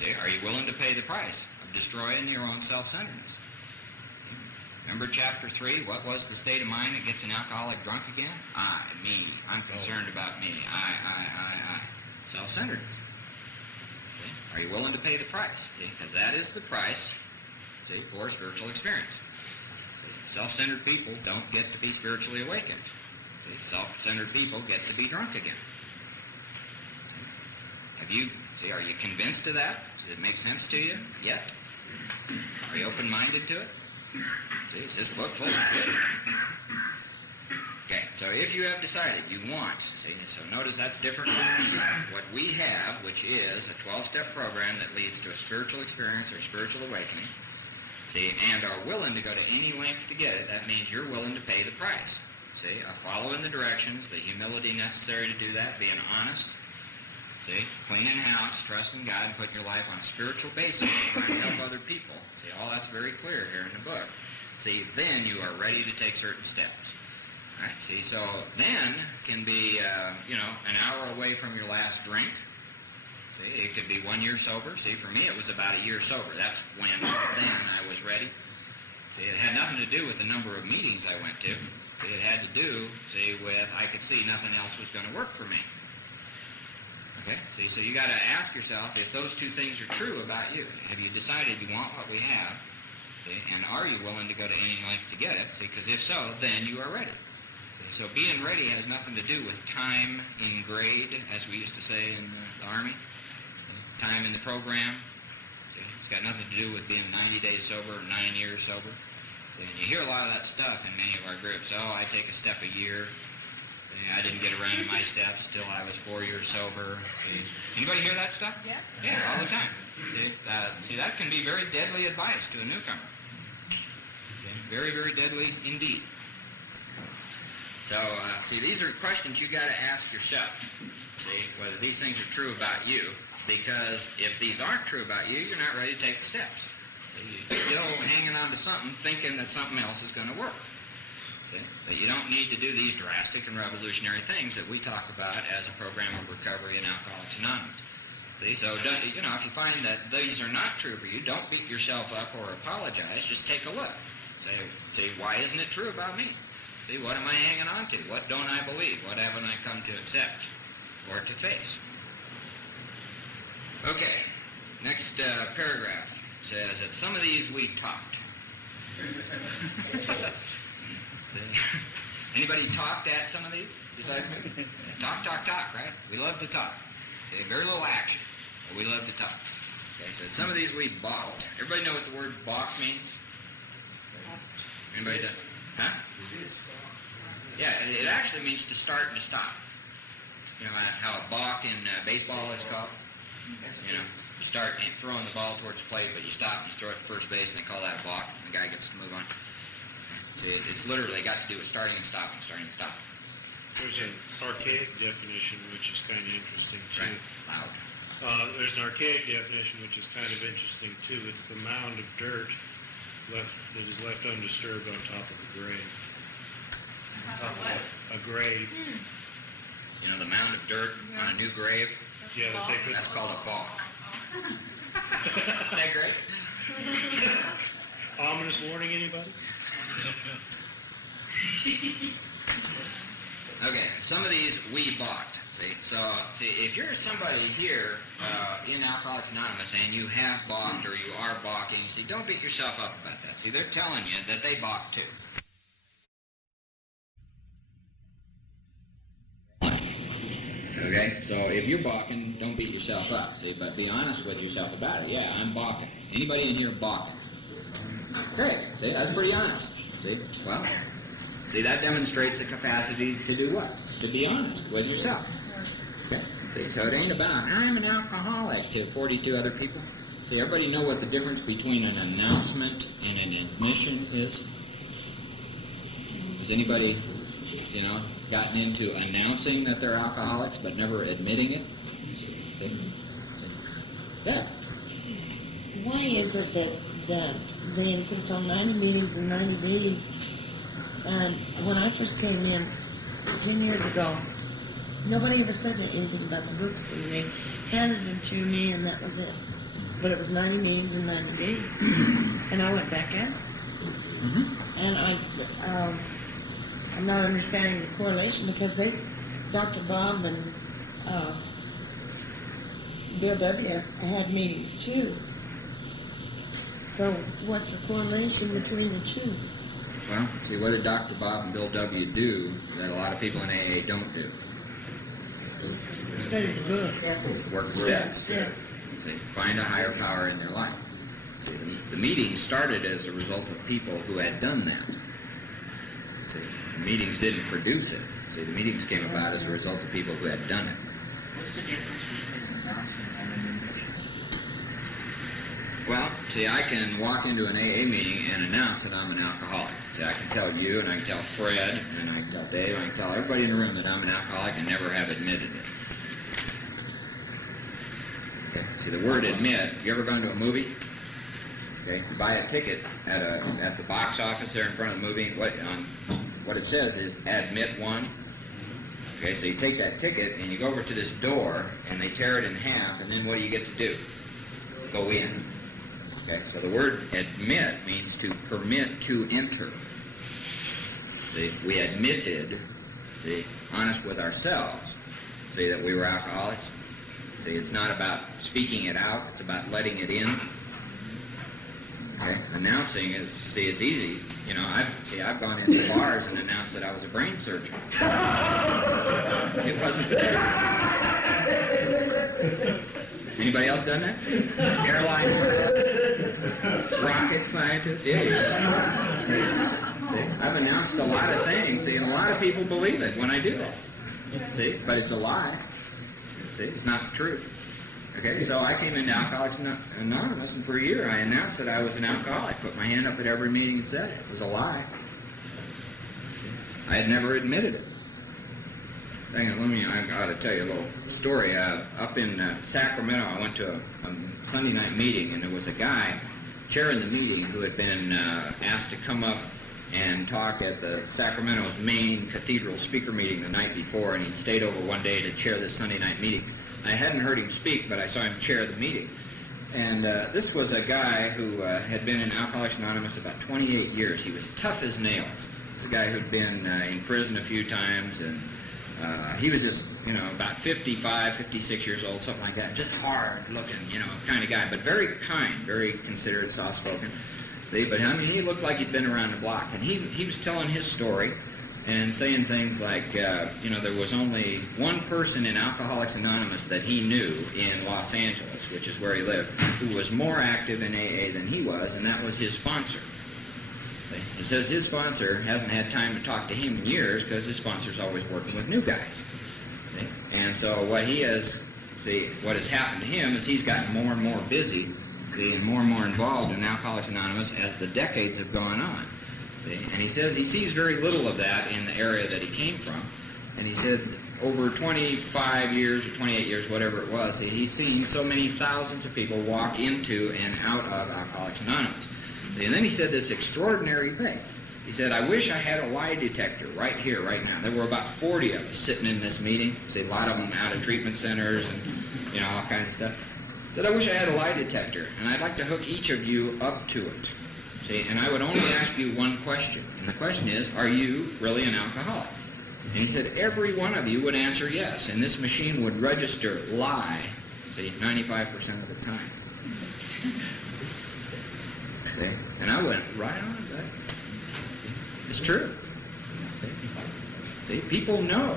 See, are you willing to pay the price of destroying your own self-centeredness? Remember chapter 3? What was the state of mind that gets an alcoholic drunk again? I, me. I'm concerned about me. I. Self-centeredness. See? Are you willing to pay the price? Because that is the price, see, for spiritual experience. See, self-centered people don't get to be spiritually awakened. See, self-centered people get to be drunk again. Are you convinced of that? Does it make sense to you yet? Are you open-minded to it? See, is this book full of shit? Okay, so if you have decided you want, see, so notice that's different from what we have, which is a 12-step program that leads to a spiritual experience or spiritual awakening, see, and are willing to go to any length to get it. That means you're willing to pay the price. See, following the directions, the humility necessary to do that, being honest, see, cleaning house, trusting God, and putting your life on a spiritual basis, trying to help other people. See, all that's very clear here in the book. See, then you are ready to take certain steps. All right, see, so then can be, an hour away from your last drink. See, it could be 1 year sober. See, for me, it was about a year sober. That's when then I was ready. See, it had nothing to do with the number of meetings I went to. See, it had to do, see, with I could see nothing else was going to work for me. Okay, see, so you got to ask yourself if those two things are true about you. Have you decided you want what we have? See, and are you willing to go to any length to get it? See, because if so, then you are ready. See, so being ready has nothing to do with time in grade, as we used to say in the Army. Time in the program. See, it's got nothing to do with being 90 days sober or 9 years sober. See, and you hear a lot of that stuff in many of our groups. Oh, I take a step a year. See, I didn't get around to my steps till I was 4 years sober. See, anybody hear that stuff? Yeah. Yeah, all the time. See, that can be very deadly advice to a newcomer. Okay? Very, very deadly indeed. So, see, these are questions you got to ask yourself. See, whether these things are true about you. Because if these aren't true about you, you're not ready to take the steps. So you're still hanging on to something, thinking that something else is going to work. See? That you don't need to do these drastic and revolutionary things that we talk about as a program of recovery in Alcoholics Anonymous. See, so if you find that these are not true for you, don't beat yourself up or apologize. Just take a look. Say, why isn't it true about me? See, what am I hanging on to? What don't I believe? What haven't I come to accept or to face? Okay, next paragraph says that some of these we talked. Anybody talked at some of these besides me? Talk, right? We love to talk. Okay, very little action, but we love to talk. Okay, so some of these we balked. Everybody know what the word balk means? Anybody does? Huh? Yeah, it actually means to start and to stop. You know how a balk in baseball is called? You know, you start throwing the ball towards the plate, but you stop and you throw it to first base, and they call that a balk, and the guy gets to move on. See, it's literally got to do with starting and stopping. There's an archaic definition which is kind of interesting too. Right, loud. There's an archaic definition which is kind of interesting too. It's the mound of dirt that is left undisturbed on top of a grave. A grave. You know, the mound of dirt on a new grave? Yeah, That's called a balk. Isn't that great? Ominous warning, anybody? Okay, some of these we balked. See, if you're somebody here in Alcoholics Anonymous and you have balked or you are balking, see, don't beat yourself up about that. See, they're telling you that they balked too. Okay, so if you're balking, don't beat yourself up. See, but be honest with yourself about it. Yeah, I'm balking. Anybody in here balking? Great. See, that's pretty honest. See, well. See, that demonstrates the capacity to do what? To be honest with yourself. Okay? See, so it ain't about, I'm an alcoholic to 42 other people. See, everybody know what the difference between an announcement and an admission is? Has anybody, gotten into announcing that they're alcoholics but never admitting it? See? Yeah. Why is it that they insist on 90 meetings and 90 days? When I first came in 10 years ago, nobody ever said anything about the books, and they handed them to me, and that was it. But it was 90 meetings in 90 days, and I went back out. Mm-hmm. And I'm not understanding the correlation because Dr. Bob and Bill W. had meetings too. So what's the correlation between the two? Well, see, what did Dr. Bob and Bill W. do that a lot of people in AA don't do? Study the book. Work steps. See, find a higher power in their life. See, the meetings started as a result of people who had done that. See, the meetings didn't produce it. See, the meetings came about as a result of people who had done it. What's the difference between announcing and an admission? Well, see, I can walk into an AA meeting and announce that I'm an alcoholic. See, I can tell you, and I can tell Fred, and I can tell Dave, and I can tell everybody in the room that I'm an alcoholic and never have admitted it. Okay. See, the word admit, you ever gone to a movie? Okay, you buy a ticket at the box office there in front of the movie. What it says is admit one. Okay, so you take that ticket and you go over to this door and they tear it in half, and then what do you get to do? Go in. Okay, so the word admit means to permit to enter. See, we admitted, see, honest with ourselves, see, that we were alcoholics. See, it's not about speaking it out, it's about letting it in. Okay, announcing is, see, it's easy. I've gone into bars and announced that I was a brain surgeon. See, it wasn't there. Anybody else done that? Airline rocket scientist? Yeah. See, I've announced a lot of things, see, and a lot of people believe it when I do that. See, but it's a lie. See, it's not the truth. Okay, so I came into Alcoholics Anonymous, and for a year I announced that I was an alcoholic. Put my hand up at every meeting and said it. It was a lie. I had never admitted it. Hang on, I got to tell you a little story. Up in Sacramento, I went to a Sunday night meeting, and there was a guy chairing the meeting who had been asked to come up and talk at the Sacramento's main cathedral speaker meeting the night before, and he'd stayed over one day to chair this Sunday night meeting. I hadn't heard him speak, but I saw him chair the meeting. And this was a guy who had been in Alcoholics Anonymous about 28 years. He was tough as nails. This is a guy who'd been in prison a few times, and he was just, about 55, 56 years old, something like that. Just hard-looking, kind of guy, but very kind, very considerate, soft-spoken. See, but he looked like he'd been around the block. And he was telling his story and saying things like, there was only one person in Alcoholics Anonymous that he knew in Los Angeles, which is where he lived, who was more active in AA than he was, and that was his sponsor. He says his sponsor hasn't had time to talk to him in years because his sponsor's always working with new guys. See? And so what has happened to him is he's gotten more and more busy, and more involved in Alcoholics Anonymous as the decades have gone on. And he says he sees very little of that in the area that he came from. And he said over 25 years or 28 years, whatever it was, he's seen so many thousands of people walk into and out of Alcoholics Anonymous. And then he said this extraordinary thing. He said, I wish I had a lie detector right here, right now. There were about 40 of us sitting in this meeting. See, a lot of them out of treatment centers and, all kinds of stuff. Said, I wish I had a lie detector, and I'd like to hook each of you up to it. See, and I would only ask you one question. And the question is, are you really an alcoholic? And he said, every one of you would answer yes, and this machine would register lie, see, 95% of the time. See? And I went, right on, that. It's true. See, people know.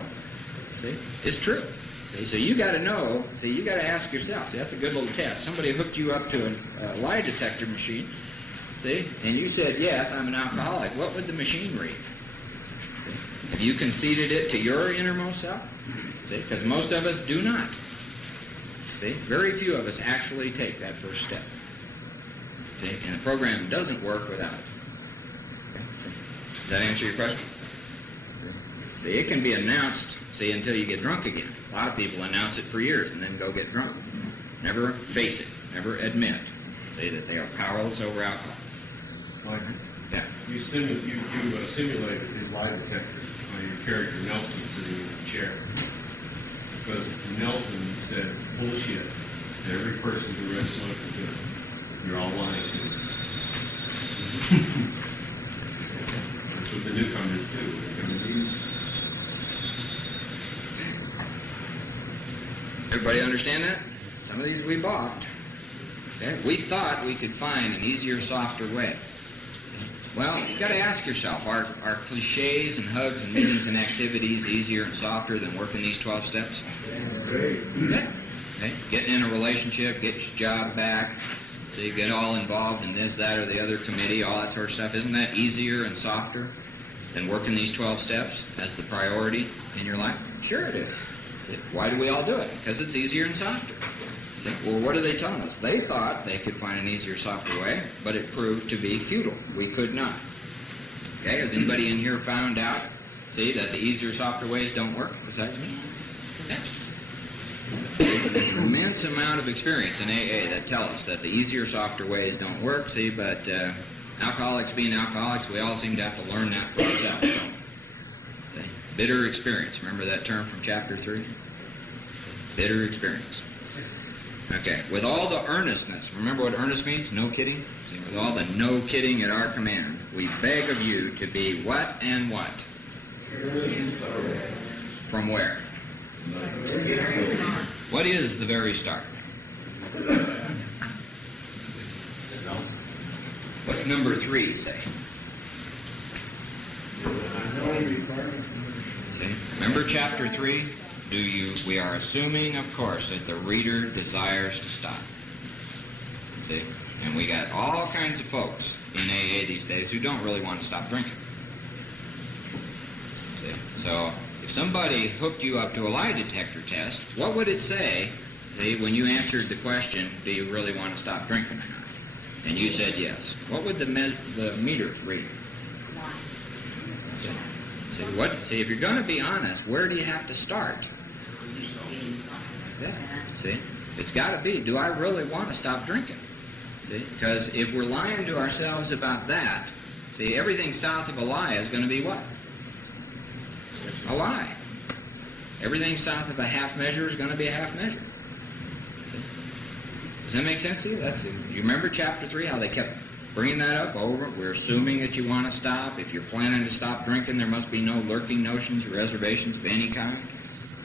See, it's true. See, so you got to know. See, you got to ask yourself. See, that's a good little test. Somebody hooked you up to a lie detector machine. See, and you said yes, I'm an alcoholic. What would the machine read? See? Have you conceded it to your innermost self? See, because most of us do not. See, very few of us actually take that first step. See, and the program doesn't work without it. Okay? Does that answer your question? See, it can be announced, see, until you get drunk again. A lot of people announce it for years and then go get drunk. Never face it, never admit, see, that they are powerless over alcohol. Mike, Yeah. you simulated his lie detector on your character Nelson sitting in the chair. Because Nelson said bullshit to every person who read smoking to him. You're all lying to him. That's what the newcomers do. They're going to be. Everybody understand that? Some of these we balked. Okay? We thought we could find an easier, softer way. Well, you got to ask yourself, are cliches and hugs and meetings and activities easier and softer than working these 12 steps? Yeah. Okay? Getting in a relationship, get your job back, so you get all involved in this, that, or the other committee, all that sort of stuff. Isn't that easier and softer than working these 12 steps as the priority in your life? Sure it is. See, why do we all do it? Because it's easier and softer. See, well, what are they telling us? They thought they could find an easier, softer way, but it proved to be futile. We could not. Okay, has anybody in here found out, see, that the easier, softer ways don't work besides me? Yeah. There's an immense amount of experience in AA that tell us that the easier, softer ways don't work, see, but alcoholics being alcoholics, we all seem to have to learn that for ourselves, don't we? Okay. Bitter experience. Remember that term from chapter 3? Bitter experience. Okay, with all the earnestness, remember what earnest means? No kidding? See, with all the no kidding at our command, we beg of you to be what and what? From where? What is the very start? What's number 3 say? See? Remember chapter 3? We are assuming, of course, that the reader desires to stop. See? And we got all kinds of folks in AA these days who don't really want to stop drinking. See? So, if somebody hooked you up to a lie detector test, what would it say, see, when you answered the question, do you really want to stop drinking or not? And you said yes. What would the meter read? See, if you're going to be honest, where do you have to start? Yeah, see? It's got to be, do I really want to stop drinking? See? Because if we're lying to ourselves about that, see, everything south of a lie is going to be what? A lie. Everything south of a half measure is going to be a half measure. See? Does that make sense to you? You remember chapter 3, how they kept bringing that up over? We're assuming that you want to stop. If you're planning to stop drinking, there must be no lurking notions or reservations of any kind.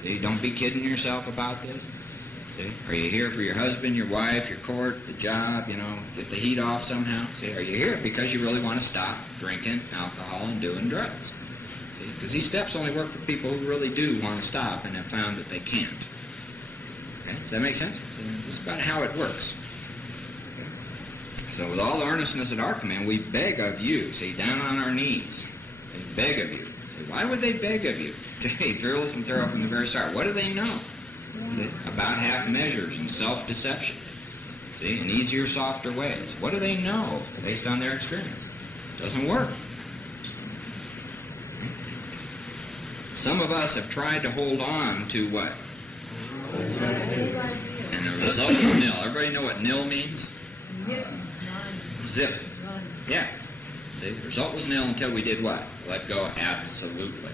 See, don't be kidding yourself about this. See, are you here for your husband, your wife, your court, the job, get the heat off somehow? See, are you here because you really want to stop drinking alcohol and doing drugs? See, because these steps only work for people who really do want to stop and have found that they can't. Okay, does that make sense? So this is about how it works. So with all the earnestness at our command, we beg of you, see, down on our knees, we beg of you. See, why would they beg of you to be fearless and thorough from the very start? What do they know? See, about half measures and self-deception. See, in easier, softer ways. What do they know based on their experience? It doesn't work. Some of us have tried to hold on to what? And the result was nil. Everybody know what nil means? Zip. Yeah. See, the result was nil until we did what? Let go absolutely.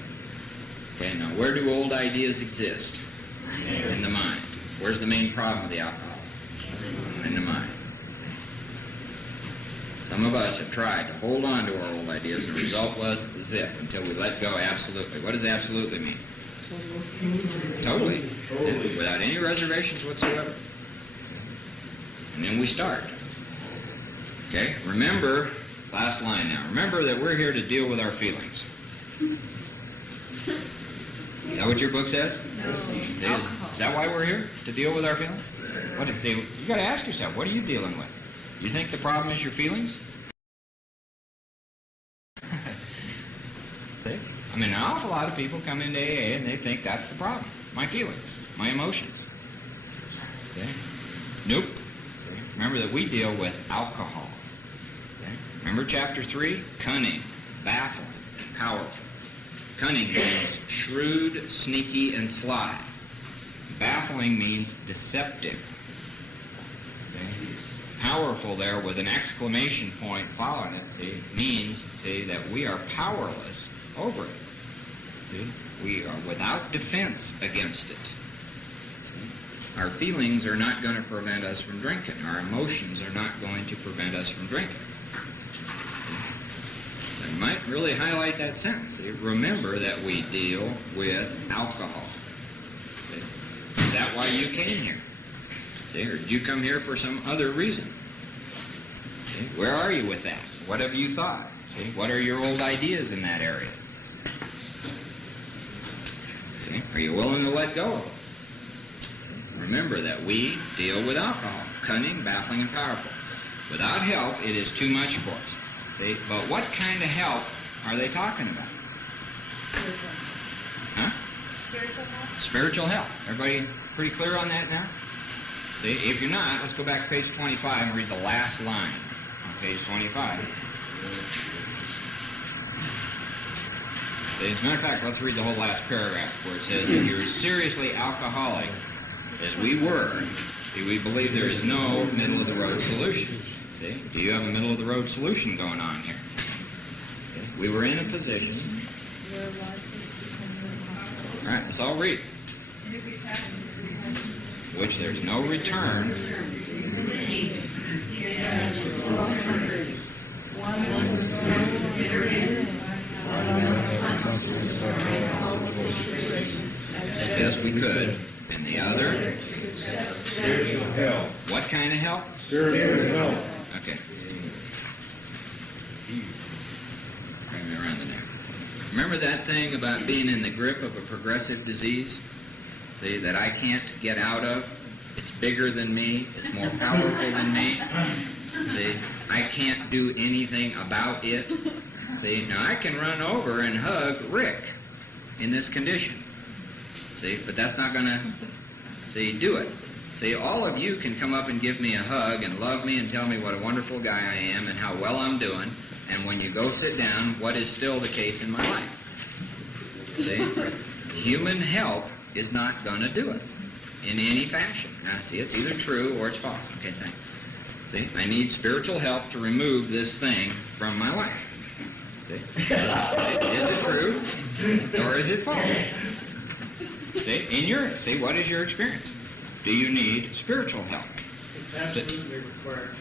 Okay, now where do old ideas exist? In the mind. Where's the main problem with the alcohol? Some of us have tried to hold on to our old ideas, and the result was zip until we let go absolutely. What does absolutely mean? Totally. Without any reservations whatsoever. And then we start. Okay? Remember, last line now. Remember that we're here to deal with our feelings. Is that what your book says? No. Is that why we're here? To deal with our feelings? You got to ask yourself, what are you dealing with? You think the problem is your feelings? See? I mean, an awful lot of people come into AA and they think that's the problem. My feelings, my emotions. Okay? Nope. See? Remember that we deal with alcohol. Okay? Remember chapter 3? Cunning, baffling, powerful. Cunning means shrewd, sneaky, and sly. Baffling means deceptive. Okay? Powerful there with an exclamation point following it, means that we are powerless over it. See? We are without defense against it. See? Our feelings are not going to prevent us from drinking. Our emotions are not going to prevent us from drinking. I might really highlight that sentence. See? Remember that we deal with alcohol. See? Is that why you came here? See? Or did you come here for some other reason? See? Where are you with that? What have you thought? See? What are your old ideas in that area? See? Are you willing to let go of it? Remember that we deal with alcohol, cunning, baffling, and powerful. Without help, it is too much for us. See? But what kind of help are they talking about? Huh? Spiritual help? Spiritual help. Everybody pretty clear on that now? See, if you're not, let's go back to page 25 and read the last line on page 25. See, as a matter of fact, let's read the whole last paragraph where it says, if you're seriously alcoholic, as we were, we believe there is no middle-of-the-road solution. See, do you have a middle-of-the-road solution going on here? Okay. We were in a position. All right, let's all read. Which there's no return. As best we could. And the other? Spiritual help. What kind of help? Spiritual help. Okay. Bring me around the neck. Remember that thing about being in the grip of a progressive disease? See, that I can't get out of? It's bigger than me. It's more powerful than me. See, I can't do anything about it. See, now I can run over and hug Rick in this condition. See, but that's not going to, do it. See, all of you can come up and give me a hug and love me and tell me what a wonderful guy I am and how well I'm doing. And when you go sit down, what is still the case in my life? See, human help is not going to do it in any fashion. Now, see, it's either true or it's false. Okay, thanks. See, I need spiritual help to remove this thing from my life. See? Is it true or is it false? See, what is your experience? Do you need spiritual help? It's absolutely required.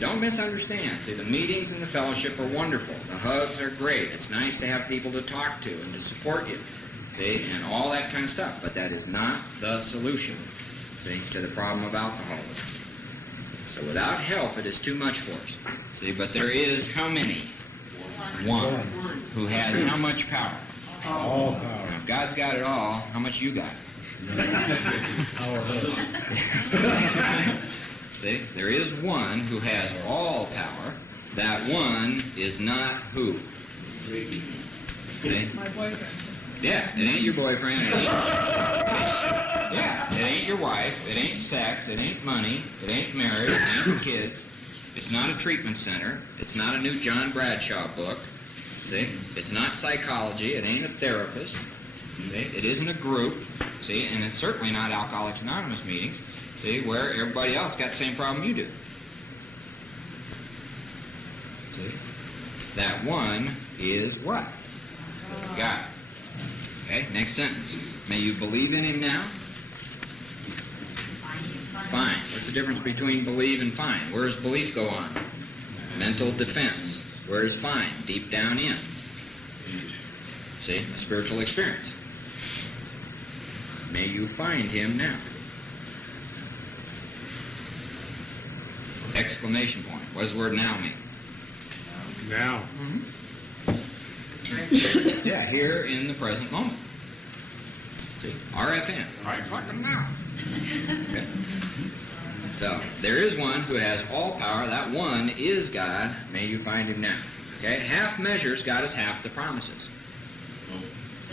Don't misunderstand. See, the meetings and the fellowship are wonderful. The hugs are great. It's nice to have people to talk to and to support you. See, and all that kind of stuff. But that is not the solution, see, to the problem of alcoholism. So without help, it is too much for us. See, but there is how many? One. Who has how much power? All power. Now, if God's got it all, how much you got? See, there is one who has all power. That one is not who? See? My boyfriend. Yeah, it ain't your boyfriend. It ain't, yeah, it ain't your wife. It ain't sex. It ain't money. It ain't marriage. It ain't kids. It's not a treatment center. It's not a new John Bradshaw book. See? It's not psychology. It ain't a therapist. See? It isn't a group. See? And it's certainly not Alcoholics Anonymous meetings. See? Where everybody else got the same problem you do. See? That one is what? God. Okay, next sentence. May you believe in him now? Fine. What's the difference between believe and fine? Where does belief go on? Mental defense. Where does fine? Deep down in. See? A spiritual experience. May you find him now. Exclamation point. What does the word now mean? Now. Yeah, here in the present moment. See? RFN. Right fucking now. Okay. So, there is one who has all power. That one is God. May you find him now. Okay? Half measures got us half the promises.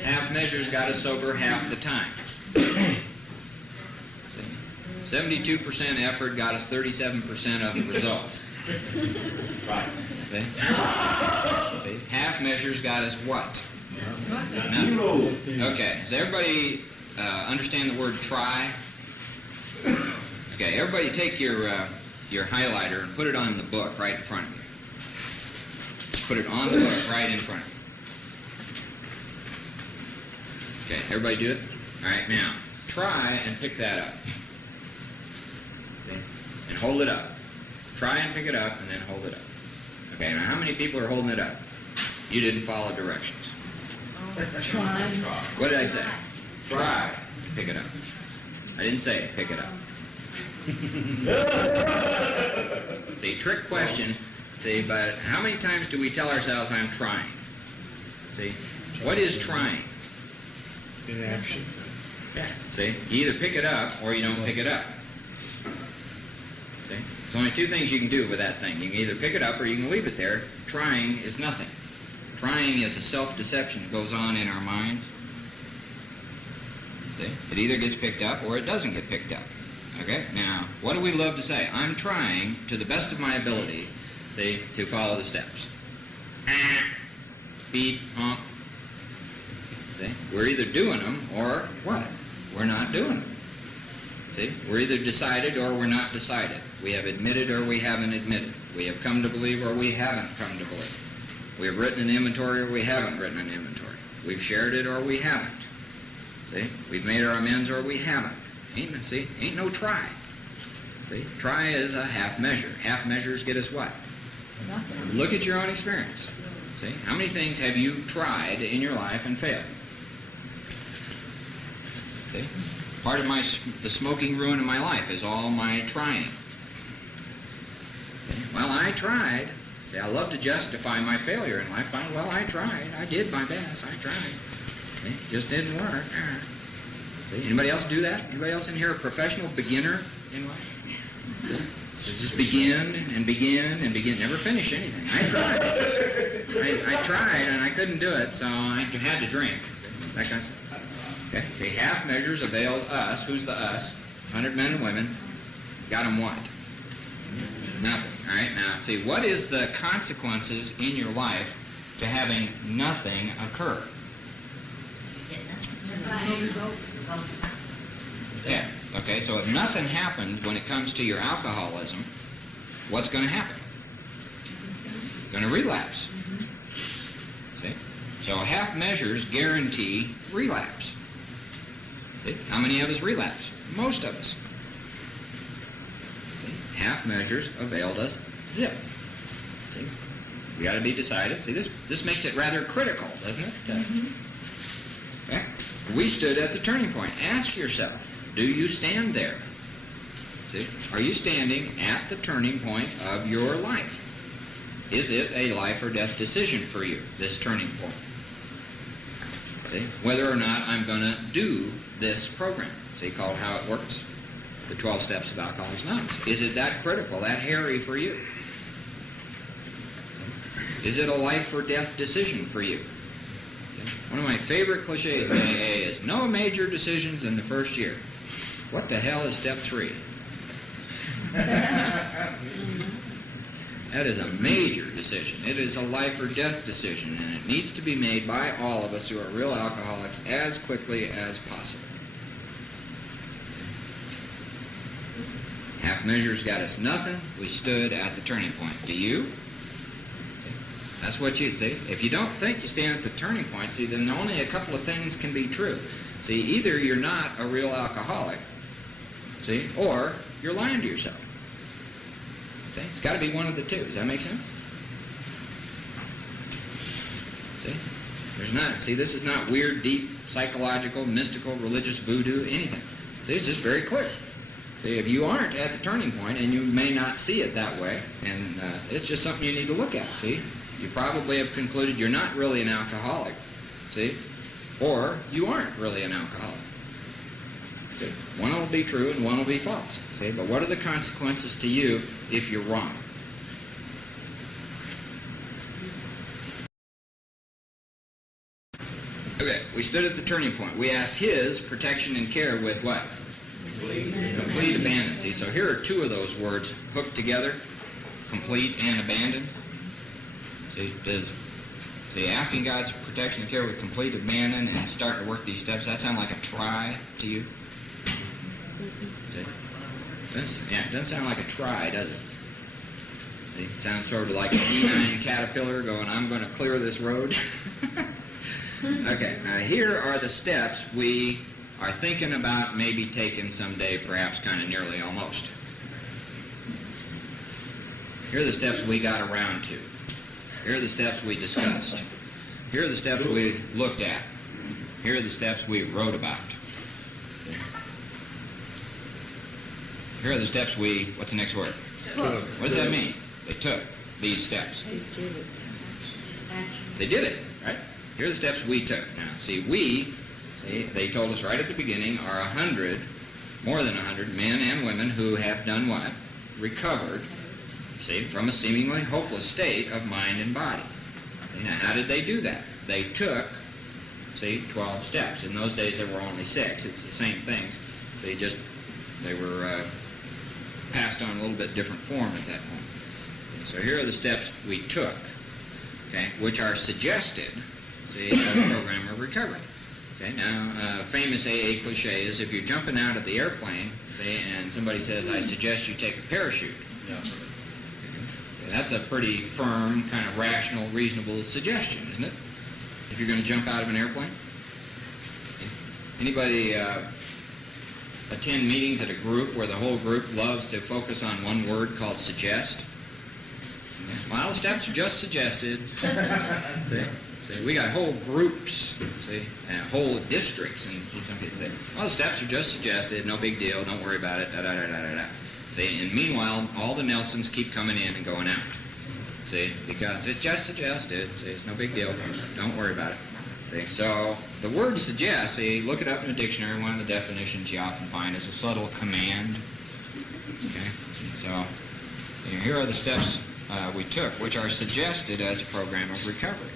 Half measures got us sober half the time. 72% effort got us 37% of the results. Right. See? See? Half measures got us what? Nothing. Okay. Does everybody understand the word try? Okay. Everybody take your highlighter and put it on the book right in front of you. Put it on the book right in front of you. Okay. Everybody do it? All right. Now, try and pick that up. And hold it up. Try and pick it up and then hold it up. Okay, now how many people are holding it up? You didn't follow directions. Try. What did I say? Try. Pick it up. I didn't say pick it up. See, trick question. See, but how many times do we tell ourselves I'm trying? See, what is trying? Inaction. Yeah. See, you either pick it up or you don't pick it up. See? There's only two things you can do with that thing. You can either pick it up or you can leave it there. Trying is nothing. Trying is a self-deception that goes on in our minds. See? It either gets picked up or it doesn't get picked up. Okay? Now, what do we love to say? I'm trying, to the best of my ability, see, to follow the steps. Beep, honk. See? We're either doing them or what? We're not doing them. See? We're either decided or we're not decided. We have admitted or we haven't admitted. We have come to believe or we haven't come to believe. We have written an inventory or we haven't written an inventory. We've shared it or we haven't. See? We've made our amends or we haven't. Ain't no try. See? Try is a half measure. Half measures get us what? Nothing. Look at your own experience. See? How many things have you tried in your life and failed? See? Part of the smoking ruin of my life is all my trying. Okay. Well, I tried. See, I love to justify my failure in life. Well, I tried. I did my best. I tried. See, it just didn't work. See, anybody else do that? Anybody else in here a professional beginner in life? See? So just begin and begin and begin. Never finish anything. I tried. I tried and I couldn't do it, so I had to drink. That kind of stuff. Okay, see, half measures availed us. Who's the us? 100 men and women. Got them what? Nothing. All right, now, see, what is the consequences in your life to having nothing occur? Yeah, okay, so if nothing happens when it comes to your alcoholism, what's going to happen? Going to relapse. See? So half measures guarantee relapse. See? How many of us relapse? Most of us. See? Half measures availed us zip. See? We got to be decided. See, this makes it rather critical, doesn't it? Okay? We stood at the turning point. Ask yourself, do you stand there? See? Are you standing at the turning point of your life? Is it a life or death decision for you, this turning point? See? Whether or not I'm going to do this program, see, called How It Works, the 12 Steps of Alcoholics Anonymous. Is it that critical, that hairy for you? Is it a life or death decision for you? See? One of my favorite cliches in AA is no major decisions in the first year. What the hell is step 3? That is a major decision. It is a life or death decision, and it needs to be made by all of us who are real alcoholics as quickly as possible. Half measures got us nothing. We stood at the turning point. Do you? That's what you'd see. If you don't think you stand at the turning point, see, then only a couple of things can be true. See, either you're not a real alcoholic, see, or you're lying to yourself. See? It's got to be one of the two. Does that make sense? See? There's not. See, this is not weird, deep, psychological, mystical, religious voodoo, anything. See, it's just very clear. See, if you aren't at the turning point, and you may not see it that way, and it's just something you need to look at, see? You probably have concluded you're not really an alcoholic, see? Or you aren't really an alcoholic. See? One will be true and one will be false, see? But what are the consequences to you if you're wrong? Okay, we stood at the turning point. We asked his protection and care with what? Complete abandon. See, so here are two of those words hooked together, complete and abandon. See, asking God's protection and care with complete abandon and starting to work these steps, that sound like a try to you? See? It doesn't sound like a try, does it? See, it sounds sort of like a D9 caterpillar going, I'm going to clear this road. Okay, now here are the steps we are thinking about maybe taking someday, perhaps kind of nearly almost. Here are the steps we got around to. Here are the steps we discussed. Here are the steps we looked at. Here are the steps we wrote about. Here are the steps we, what's the next word? What does that mean? They took these steps. They did it, right? Here are the steps we took. Now, see, they told us right at the beginning, are 100, more than 100 men and women who have done what? Recovered, see, from a seemingly hopeless state of mind and body. Now, how did they do that? They took, see, 12 steps. In those days, there were only 6. It's the same things. They were passed on a little bit different form at that point. So here are the steps we took, okay, which are suggested, see, as a program of recovery. Okay, now, famous AA cliche is if you're jumping out of the airplane, see, and somebody says, I suggest you take a parachute. Yeah. Okay, that's a pretty firm, kind of rational, reasonable suggestion, isn't it? If you're going to jump out of an airplane? Anybody attend meetings at a group where the whole group loves to focus on one word called suggest? Well, the steps are just suggested. See, we got whole groups, see, and whole districts, and some people say, well, the steps are just suggested, no big deal, don't worry about it, da-da-da-da-da-da. See, and meanwhile, all the Nelsons keep coming in and going out. See, because it's just suggested, see, it's no big deal, don't worry about it. See, so the word suggest, see, look it up in a dictionary, one of the definitions you often find is a subtle command. Okay, so here are the steps we took, which are suggested as a program of recovery.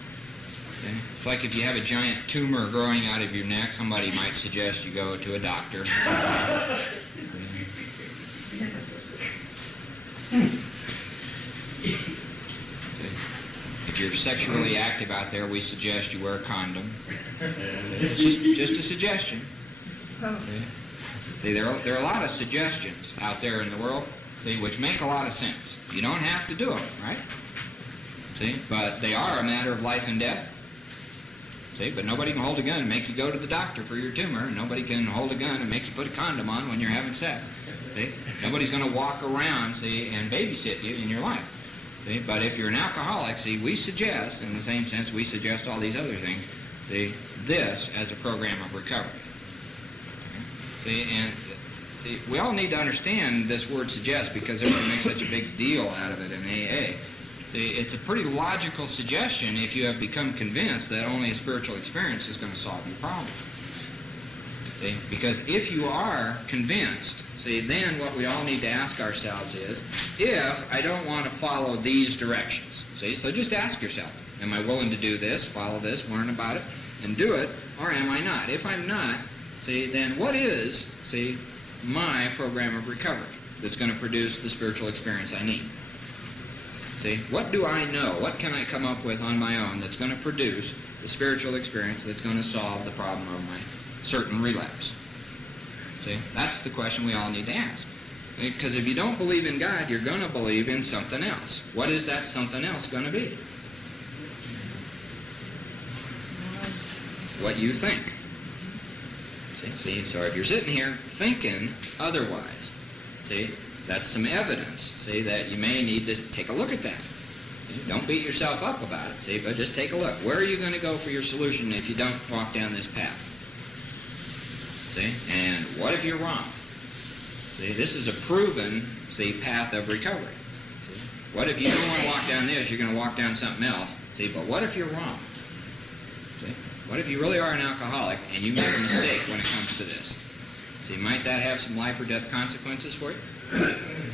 See? It's like if you have a giant tumor growing out of your neck, somebody might suggest you go to a doctor. If you're sexually active out there, we suggest you wear a condom. It's just a suggestion. See, there are a lot of suggestions out there in the world, see, which make a lot of sense. You don't have to do them, right? See, but they are a matter of life and death. See, but nobody can hold a gun and make you go to the doctor for your tumor, and nobody can hold a gun and make you put a condom on when you're having sex. See, nobody's going to walk around, see, and babysit you in your life. See, but if you're an alcoholic, see, we suggest, in the same sense we suggest all these other things, see, this as a program of recovery. See, and see, we all need to understand this word suggest because everybody makes such a big deal out of it in AA. See, it's a pretty logical suggestion if you have become convinced that only a spiritual experience is going to solve your problem. See, because if you are convinced, see, then what we all need to ask ourselves is, if I don't want to follow these directions, see, so just ask yourself, am I willing to do this, follow this, learn about it, and do it, or am I not? If I'm not, see, then what is, see, my program of recovery that's going to produce the spiritual experience I need? See, what do I know? What can I come up with on my own that's going to produce the spiritual experience that's going to solve the problem of my certain relapse? See, that's the question we all need to ask. Because if you don't believe in God, you're going to believe in something else. What is that something else going to be? What you think. See, so if you're sitting here thinking otherwise, see, that's some evidence, see, that you may need to take a look at that. See, don't beat yourself up about it, see, but just take a look. Where are you going to go for your solution if you don't walk down this path? See, and what if you're wrong? See, this is a proven, see, path of recovery. See, what if you don't want to walk down this, you're going to walk down something else? See, but what if you're wrong? See, what if you really are an alcoholic and you make a mistake when it comes to this? See, might that have some life or death consequences for you?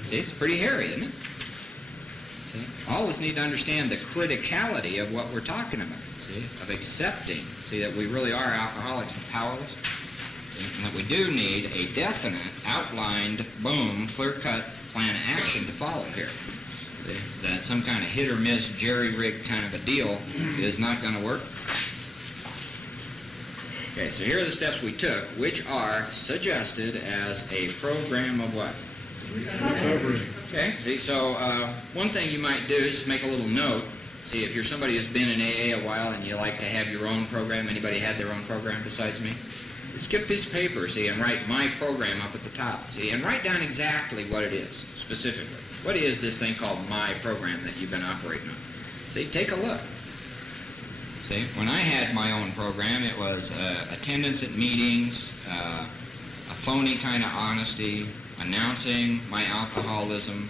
See, it's pretty hairy, isn't it? See, all of us need to understand the criticality of what we're talking about, see, of accepting, see, that we really are alcoholics and powerless, see, and that we do need a definite, outlined, boom, clear-cut plan of action to follow here. See, that some kind of hit-or-miss, jerry-rig kind of a deal is not going to work. Okay, so here are the steps we took, which are suggested as a program of what? Recovery. Okay, see, so one thing you might do is just make a little note. See, if you're somebody who's been in AA a while and you like to have your own program, anybody had their own program besides me? Just get a piece of paper, see, and write my program up at the top, see, and write down exactly what it is, specifically. What is this thing called my program that you've been operating on? See, take a look. See, when I had my own program, it was attendance at meetings, a phony kind of honesty, announcing my alcoholism,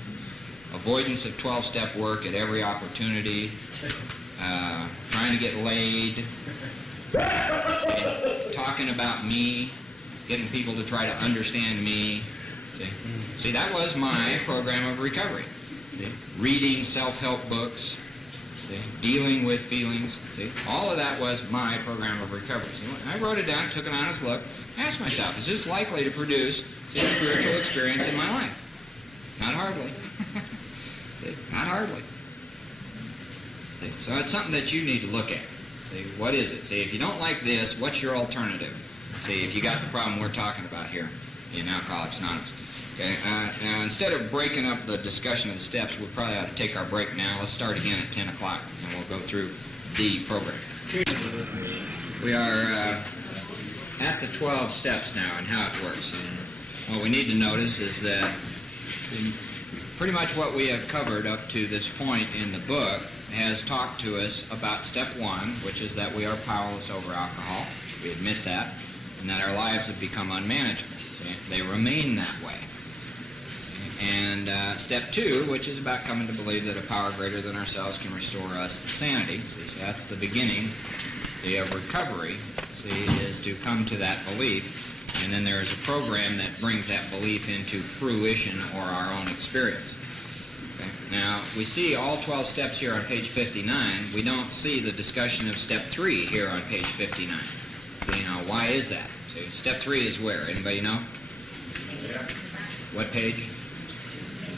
avoidance of 12-step work at every opportunity, trying to get laid, talking about me, getting people to try to understand me. See, that was my program of recovery. See, reading self-help books, see, dealing with feelings. See, all of that was my program of recovery. See, I wrote it down, took an honest look, asked myself, is this likely to produce, see, a spiritual experience in my life? Not hardly. See, not hardly. See, so it's something that you need to look at. See, what is it? See, if you don't like this, what's your alternative? See, if you got the problem we're talking about here in Alcoholics Anonymous. Okay, now instead of breaking up the discussion of the steps, we probably ought to take our break now. Let's start again at 10 o'clock, and we'll go through the program. We are at the 12 steps now and how it works. And what we need to notice is that pretty much what we have covered up to this point in the book has talked to us about step 1, which is that we are powerless over alcohol. We admit that, and that our lives have become unmanageable. See? They remain that way. And step 2, which is about coming to believe that a power greater than ourselves can restore us to sanity. See, so that's the beginning, see, of recovery, see, is to come to that belief. And then there is a program that brings that belief into fruition or our own experience. Okay? Now, we see all 12 steps here on page 59. We don't see the discussion of step 3 here on page 59. So, why is that? So step 3 is where? Anybody know? What page?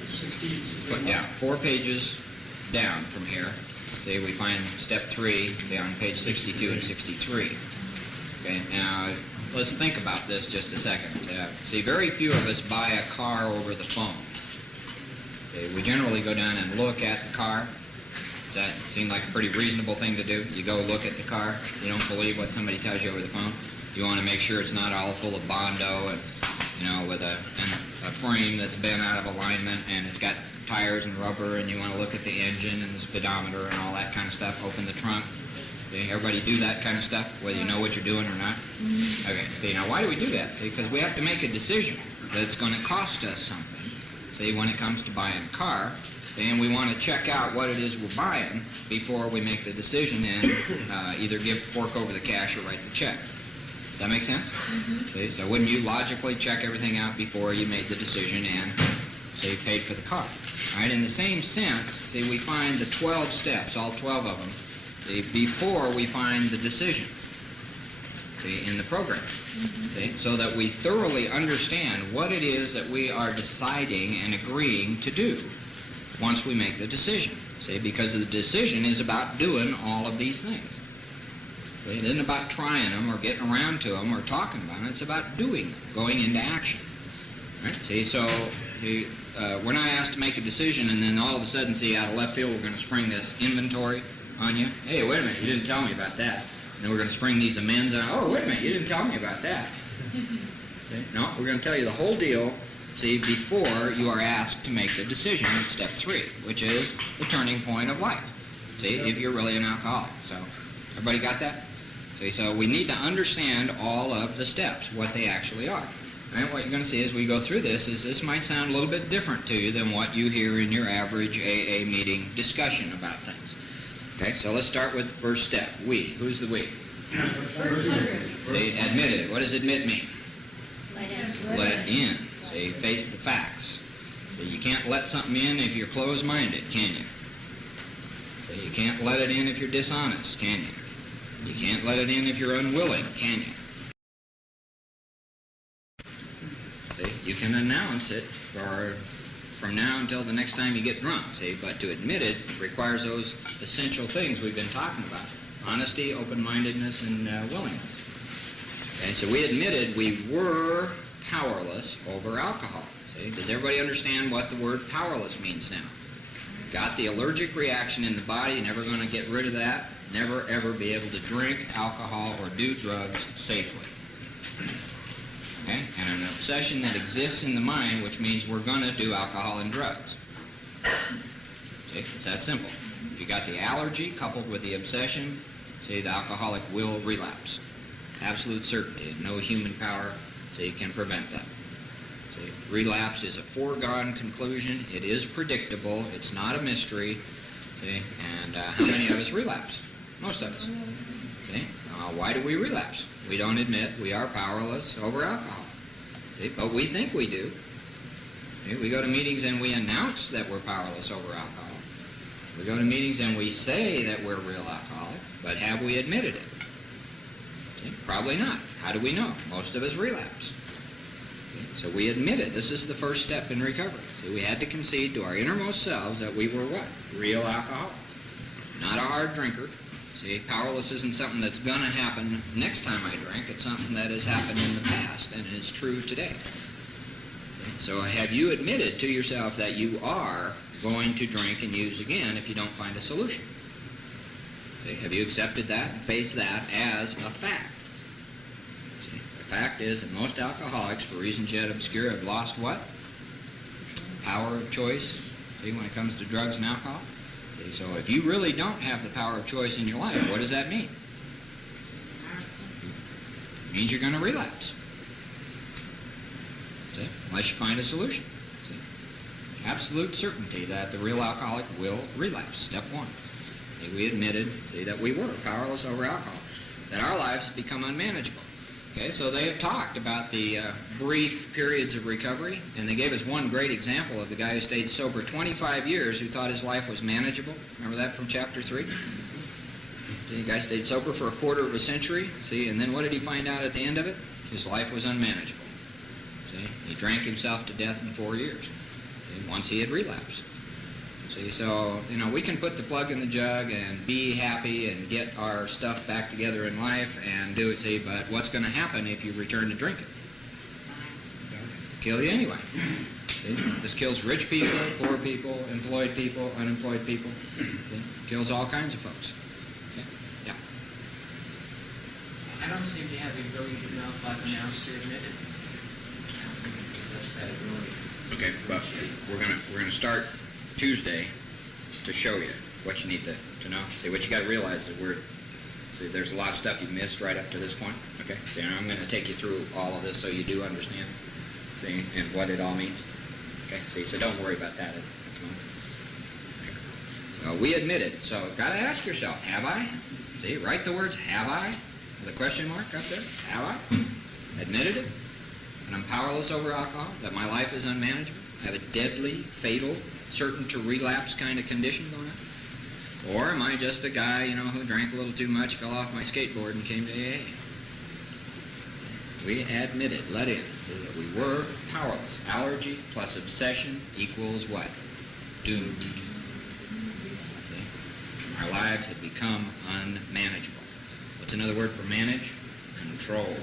60. Yeah, 4 pages down from here. See, we find step 3, see, on page 62 and 63. Okay, now let's think about this just a second. See, very few of us buy a car over the phone. See, we generally go down and look at the car. Does that seem like a pretty reasonable thing to do? You go look at the car. You don't believe what somebody tells you over the phone. You want to make sure it's not all full of Bondo and, with a frame that's been out of alignment and it's got tires and rubber, and you want to look at the engine and the speedometer and all that kind of stuff. Open the trunk. See, everybody do that kind of stuff, whether you know what you're doing or not? Mm-hmm. Okay, see, now why do we do that? See, because we have to make a decision that's going to cost us something. See, when it comes to buying a car, see, and we want to check out what it is we're buying before we make the decision and either fork over the cash or write the check. Does that make sense? Mm-hmm. See, so wouldn't you logically check everything out before you made the decision and, say, paid for the car? All right, in the same sense, see, we find the 12 steps, all 12 of them, see, before we find the decision, see, in the program. Mm-hmm. See, so that we thoroughly understand what it is that we are deciding and agreeing to do once we make the decision. See, because the decision is about doing all of these things. It isn't about trying them or getting around to them or talking about them. It's about doing them, going into action. Right? See, so we're not asked to make a decision and then all of a sudden, see, out of left field, we're going to spring this inventory on you. Hey, wait a minute, you didn't tell me about that. And then we're going to spring these amends on. Oh, wait a minute, you didn't tell me about that. See? No, we're going to tell you the whole deal see, before you are asked to make the decision at step 3, which is the turning point of life. See, if you're really an alcoholic. So, everybody got that? See, so we need to understand all of the steps, what they actually are. And what you're going to see as we go through this is this might sound a little bit different to you than what you hear in your average AA meeting discussion about things. Okay, so let's start with the first step. We. Who's the we? See, admitted. What does admit mean? Let in. See, face the facts. See, you can't let something in if you're closed-minded, can you? See, you can't let it in if you're dishonest, can you? You can't let it in if you're unwilling, can you? See, you can announce it from now until the next time you get drunk, see, but to admit it requires those essential things we've been talking about. Honesty, open-mindedness, and willingness. Okay, so we admitted we were powerless over alcohol. See, does everybody understand what the word powerless means now? Got the allergic reaction in the body, never going to get rid of that, never ever be able to drink alcohol or do drugs safely. Okay? And an obsession that exists in the mind, which means we're going to do alcohol and drugs. See, it's that simple. If you got the allergy coupled with the obsession, see, the alcoholic will relapse. Absolute certainty. No human power, see, can prevent that. See, relapse is a foregone conclusion. It is predictable. It's not a mystery. See, and how many of us relapse? Most of us. See, why do we relapse? We don't admit we are powerless over alcohol. See, but we think we do. See, we go to meetings and we announce that we're powerless over alcohol. We go to meetings and we say that we're real alcoholic, but have we admitted it? See, probably not. How do we know? Most of us relapse. See, so we admit it. This is the first step in recovery. So we had to concede to our innermost selves that we were what? Real alcoholics. Not a hard drinker. See, powerless isn't something that's going to happen next time I drink. It's something that has happened in the past and is true today. So have you admitted to yourself that you are going to drink and use again if you don't find a solution? See, have you accepted that and faced that as a fact? See, the fact is that most alcoholics, for reasons yet obscure, have lost what? Power of choice. See, when it comes to drugs and alcohol. See, so if you really don't have the power of choice in your life, what does that mean? It means you're going to relapse. See? Unless you find a solution. See? Absolute certainty that the real alcoholic will relapse. Step 1. See, we admitted, see, that we were powerless over alcohol, that our lives had become unmanageable. Okay, so they have talked about the brief periods of recovery, and they gave us one great example of the guy who stayed sober 25 years who thought his life was manageable. Remember that from chapter 3? See, the guy stayed sober for a quarter of a century, see, and then what did he find out at the end of it? His life was unmanageable. See, he drank himself to death in 4 years, see, once he had relapsed. See, so, you know, we can put the plug in the jug and be happy and get our stuff back together in life and do it, see, but what's going to happen if you return to drinking? Kill you anyway. See? This kills rich people, poor people, employed people, unemployed people. See? Kills all kinds of folks. Okay? Yeah. I don't seem to have the ability to know if I've announced or admitted. I don't think I possess that ability. Okay, but we're gonna start Tuesday to show you what you need to know. See, what you got to realize is there's a lot of stuff you missed right up to this point. Okay, so I'm going to take you through all of this so you do understand, see, and what it all means. Okay, see, so don't worry about that at the moment. Okay. So we admitted. So got to ask yourself, have I? See, write the words "have I" with a question mark up there. Have I admitted it? And I'm powerless over alcohol. That my life is unmanageable. I have a deadly, fatal, certain to relapse kind of condition going on? Or am I just a guy, you know, who drank a little too much, fell off my skateboard, and came to AA? We admitted, let in, that we were powerless. Allergy plus obsession equals what? Doomed. See? Our lives had become unmanageable. What's another word for manage? Control.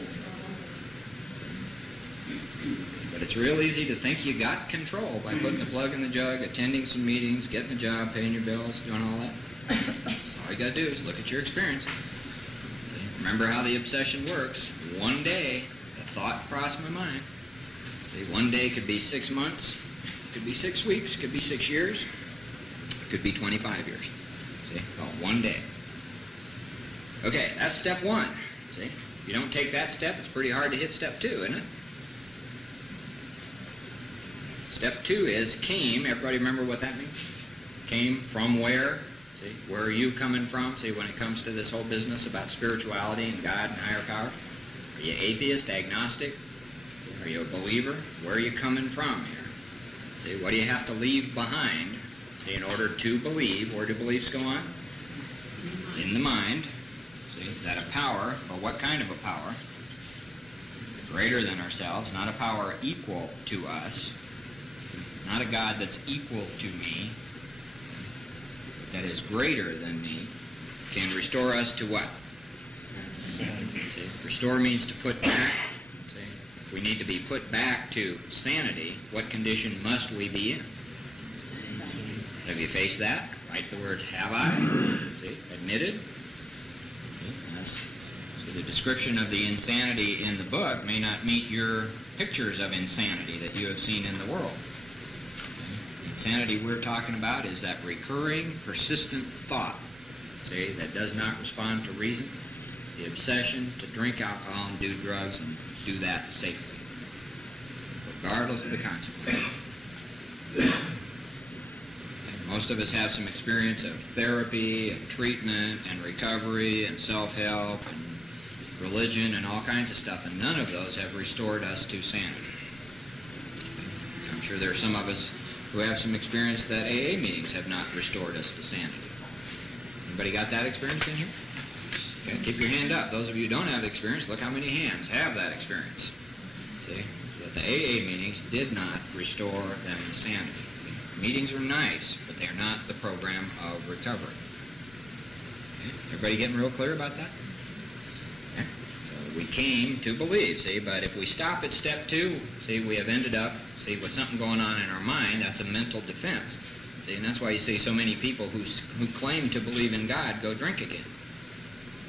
But it's real easy to think you got control by putting the plug in the jug, attending some meetings, getting a job, paying your bills, doing all that. So all you got to do is look at your experience. Remember how the obsession works. One day, the thought crossed my mind. See, one day could be 6 months, could be 6 weeks, could be 6 years, could be 25 years. See, well, one day. Okay, that's step one. See, if you don't take that step, it's pretty hard to hit step two, isn't it? Step two is came. Everybody remember what that means? Came from where? See, where are you coming from? See, when it comes to this whole business about spirituality and God and higher power, are you atheist, agnostic? Are you a believer? Where are you coming from here? See, what do you have to leave behind? See, in order to believe, where do beliefs go on? In the mind. See, that a power, but what kind of a power? Greater than ourselves, not a power equal to us, not a God that's equal to me, but that is greater than me, can restore us to what? See, restore means to put back. See, if we need to be put back to sanity, what condition must we be in? Have you faced that? Write the word have I. See, admitted. So the description of the insanity in the book may not meet your pictures of insanity that you have seen in the world. The insanity we're talking about is that recurring, persistent thought, see, that does not respond to reason, the obsession to drink alcohol and do drugs and do that safely, regardless of the consequences. Most of us have some experience of therapy and treatment and recovery and self-help and religion and all kinds of stuff, and none of those have restored us to sanity. I'm sure there are some of us who have some experience that AA meetings have not restored us to sanity. Anybody got that experience in here? Okay, keep your hand up. Those of you who don't have experience, look how many hands have that experience. See, that the AA meetings did not restore them to sanity. Meetings are nice, but they're not the program of recovery. Okay? Everybody getting real clear about that? Okay? So we came to believe, see, but if we stop at step two, see, we have ended up, see, with something going on in our mind, that's a mental defense. See, and that's why you see so many people who claim to believe in God go drink again.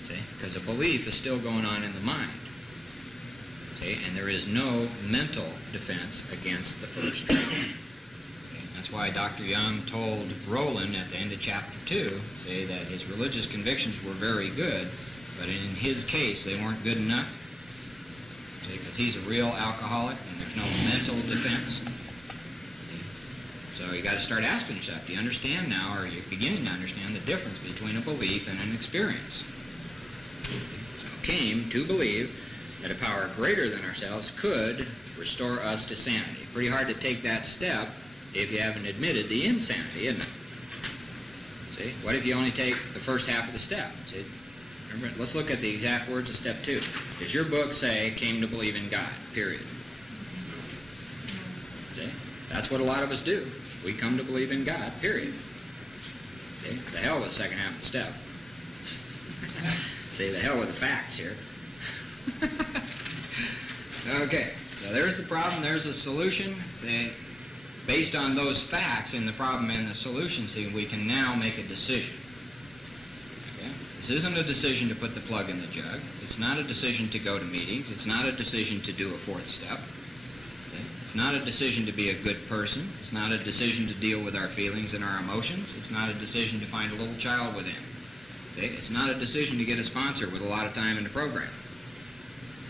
See, because a belief is still going on in the mind. See, and there is no mental defense against the first treatment. That's why Dr. Young told Roland at the end of chapter 2, say that his religious convictions were very good, but in his case they weren't good enough. Because he's a real alcoholic and there's no mental defense. So you got to start asking yourself, do you understand now, or you're beginning to understand the difference between a belief and an experience? So came to believe that a power greater than ourselves could restore us to sanity. Pretty hard to take that step if you haven't admitted the insanity, isn't it? See, what if you only take the first half of the step? See, remember, let's look at the exact words of step 2. Does your book say, came to believe in God, period? See, that's what a lot of us do. We come to believe in God, period. See, the hell with the second half of the step. See, the hell with the facts here. Okay, so there's the problem, there's the solution. See, based on those facts and the problem and the solution, see, we can now make a decision. Okay? This isn't a decision to put the plug in the jug. It's not a decision to go to meetings. It's not a decision to do a fourth step. See? It's not a decision to be a good person. It's not a decision to deal with our feelings and our emotions. It's not a decision to find a little child within. See? It's not a decision to get a sponsor with a lot of time in the program.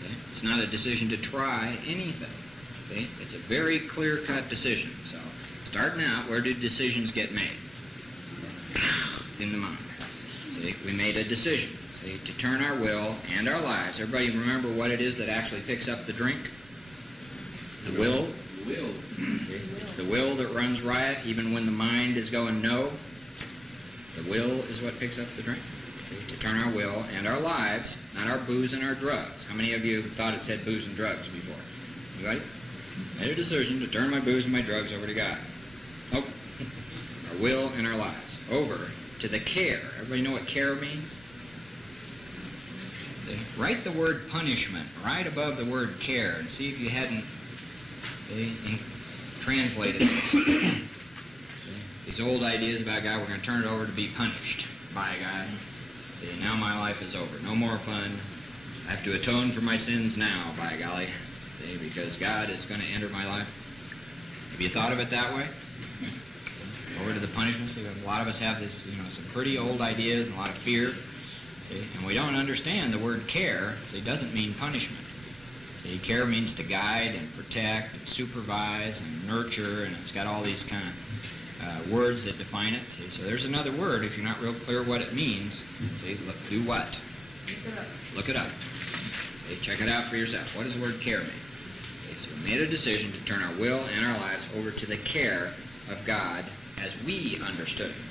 See? It's not a decision to try anything. See? It's a very clear-cut decision. So, starting out, where do decisions get made? In the mind. See, we made a decision, see, to turn our will and our lives. Everybody remember what it is that actually picks up the drink? The will? The will. See, it's the will that runs riot even when the mind is going no. The will is what picks up the drink. See, to turn our will and our lives, not our booze and our drugs. How many of you thought it said booze and drugs before? Anybody? Made a decision to turn my booze and my drugs over to God. Nope. Our will and our lives. Over to the care. Everybody know what care means? See, write the word punishment right above the word care and see if you hadn't translated this. See, these old ideas about God, we're going to turn it over to be punished by God. See, now my life is over. No more fun. I have to atone for my sins now, by golly. See, because God is going to enter my life. Have you thought of it that way? Over to the punishment. See, a lot of us have this, some pretty old ideas and a lot of fear. See, and we don't understand the word care. See, it doesn't mean punishment. See, care means to guide and protect and supervise and nurture, and it's got all these kind of words that define it. See, so there's another word if you're not real clear what it means. See, do what? Look it up. See, check it out for yourself. What does the word care mean? See, so we made a decision to turn our will and our lives over to the care of God as we understood him.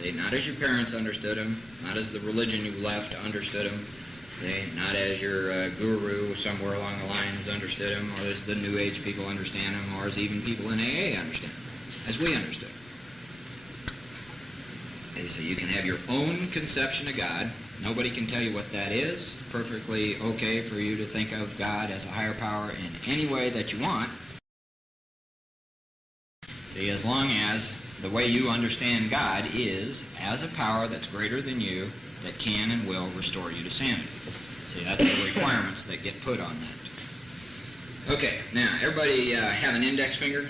See, not as your parents understood him, not as the religion you left understood him, see, not as your guru somewhere along the lines understood him, or as the New Age people understand him, or as even people in AA understand him, as we understood him. See, so you can have your own conception of God. Nobody can tell you what that is. Perfectly okay for you to think of God as a higher power in any way that you want. See, as long as the way you understand God is as a power that's greater than you that can and will restore you to sanity. See, that's the requirements that get put on that. Okay, now, everybody have an index finger?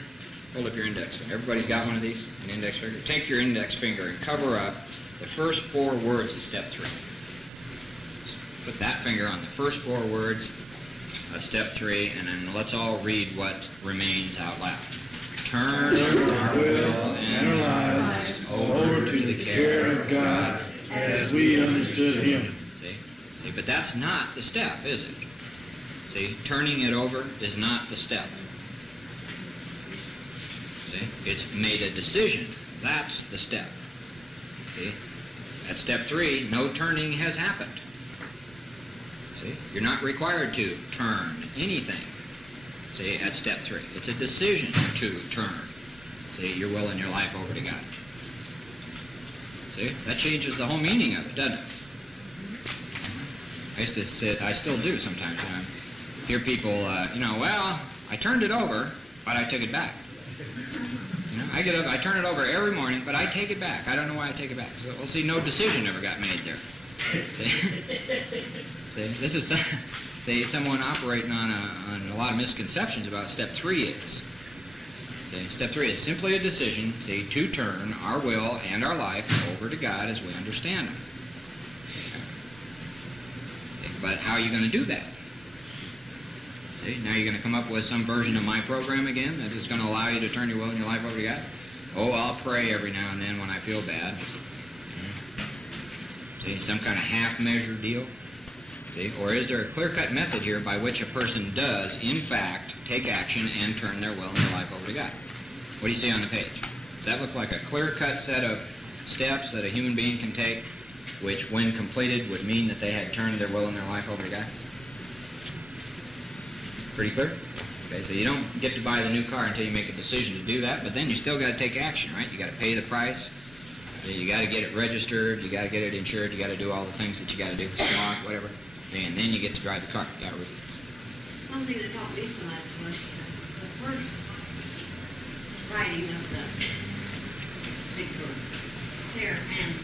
Hold up your index finger. Everybody's got one of these, an index finger? Take your index finger and cover up the first 4 words of step 3. Put that finger on the first 4 words of step 3, and then let's all read what remains out loud. Turn our will and our lives over to the care of God as we understood him. See, but that's not the step, is it? See, turning it over is not the step. See, it's made a decision. That's the step. See, at step 3, no turning has happened. See, you're not required to turn anything. See, at step 3. It's a decision to turn, see, your will and your life over to God. See, that changes the whole meaning of it, doesn't it? I used to sit, I still do sometimes, hear people, well, I turned it over, but I took it back. I get up, I turn it over every morning, but I take it back. I don't know why I take it back. So, well, see, no decision ever got made there. See, see, this is... See, someone operating on a lot of misconceptions about step 3 is. See, step 3 is simply a decision, see, to turn our will and our life over to God as we understand him. See, but how are you going to do that? See, now you're going to come up with some version of my program again that is going to allow you to turn your will and your life over to God? Oh, I'll pray every now and then when I feel bad. See, some kind of half-measure deal. See? Or is there a clear-cut method here by which a person does, in fact, take action and turn their will and their life over to God? What do you see on the page? Does that look like a clear-cut set of steps that a human being can take, which, when completed, would mean that they had turned their will and their life over to God? Pretty clear? Okay, so you don't get to buy the new car until you make a decision to do that, but then you still got to take action, right? You got to pay the price. You got to get it registered. You got to get it insured. You got to do all the things that you got to do, smart, whatever. And then you get to drive the car. Yeah, Ruth. Something that helped me so much was the first writing of the big book, Care and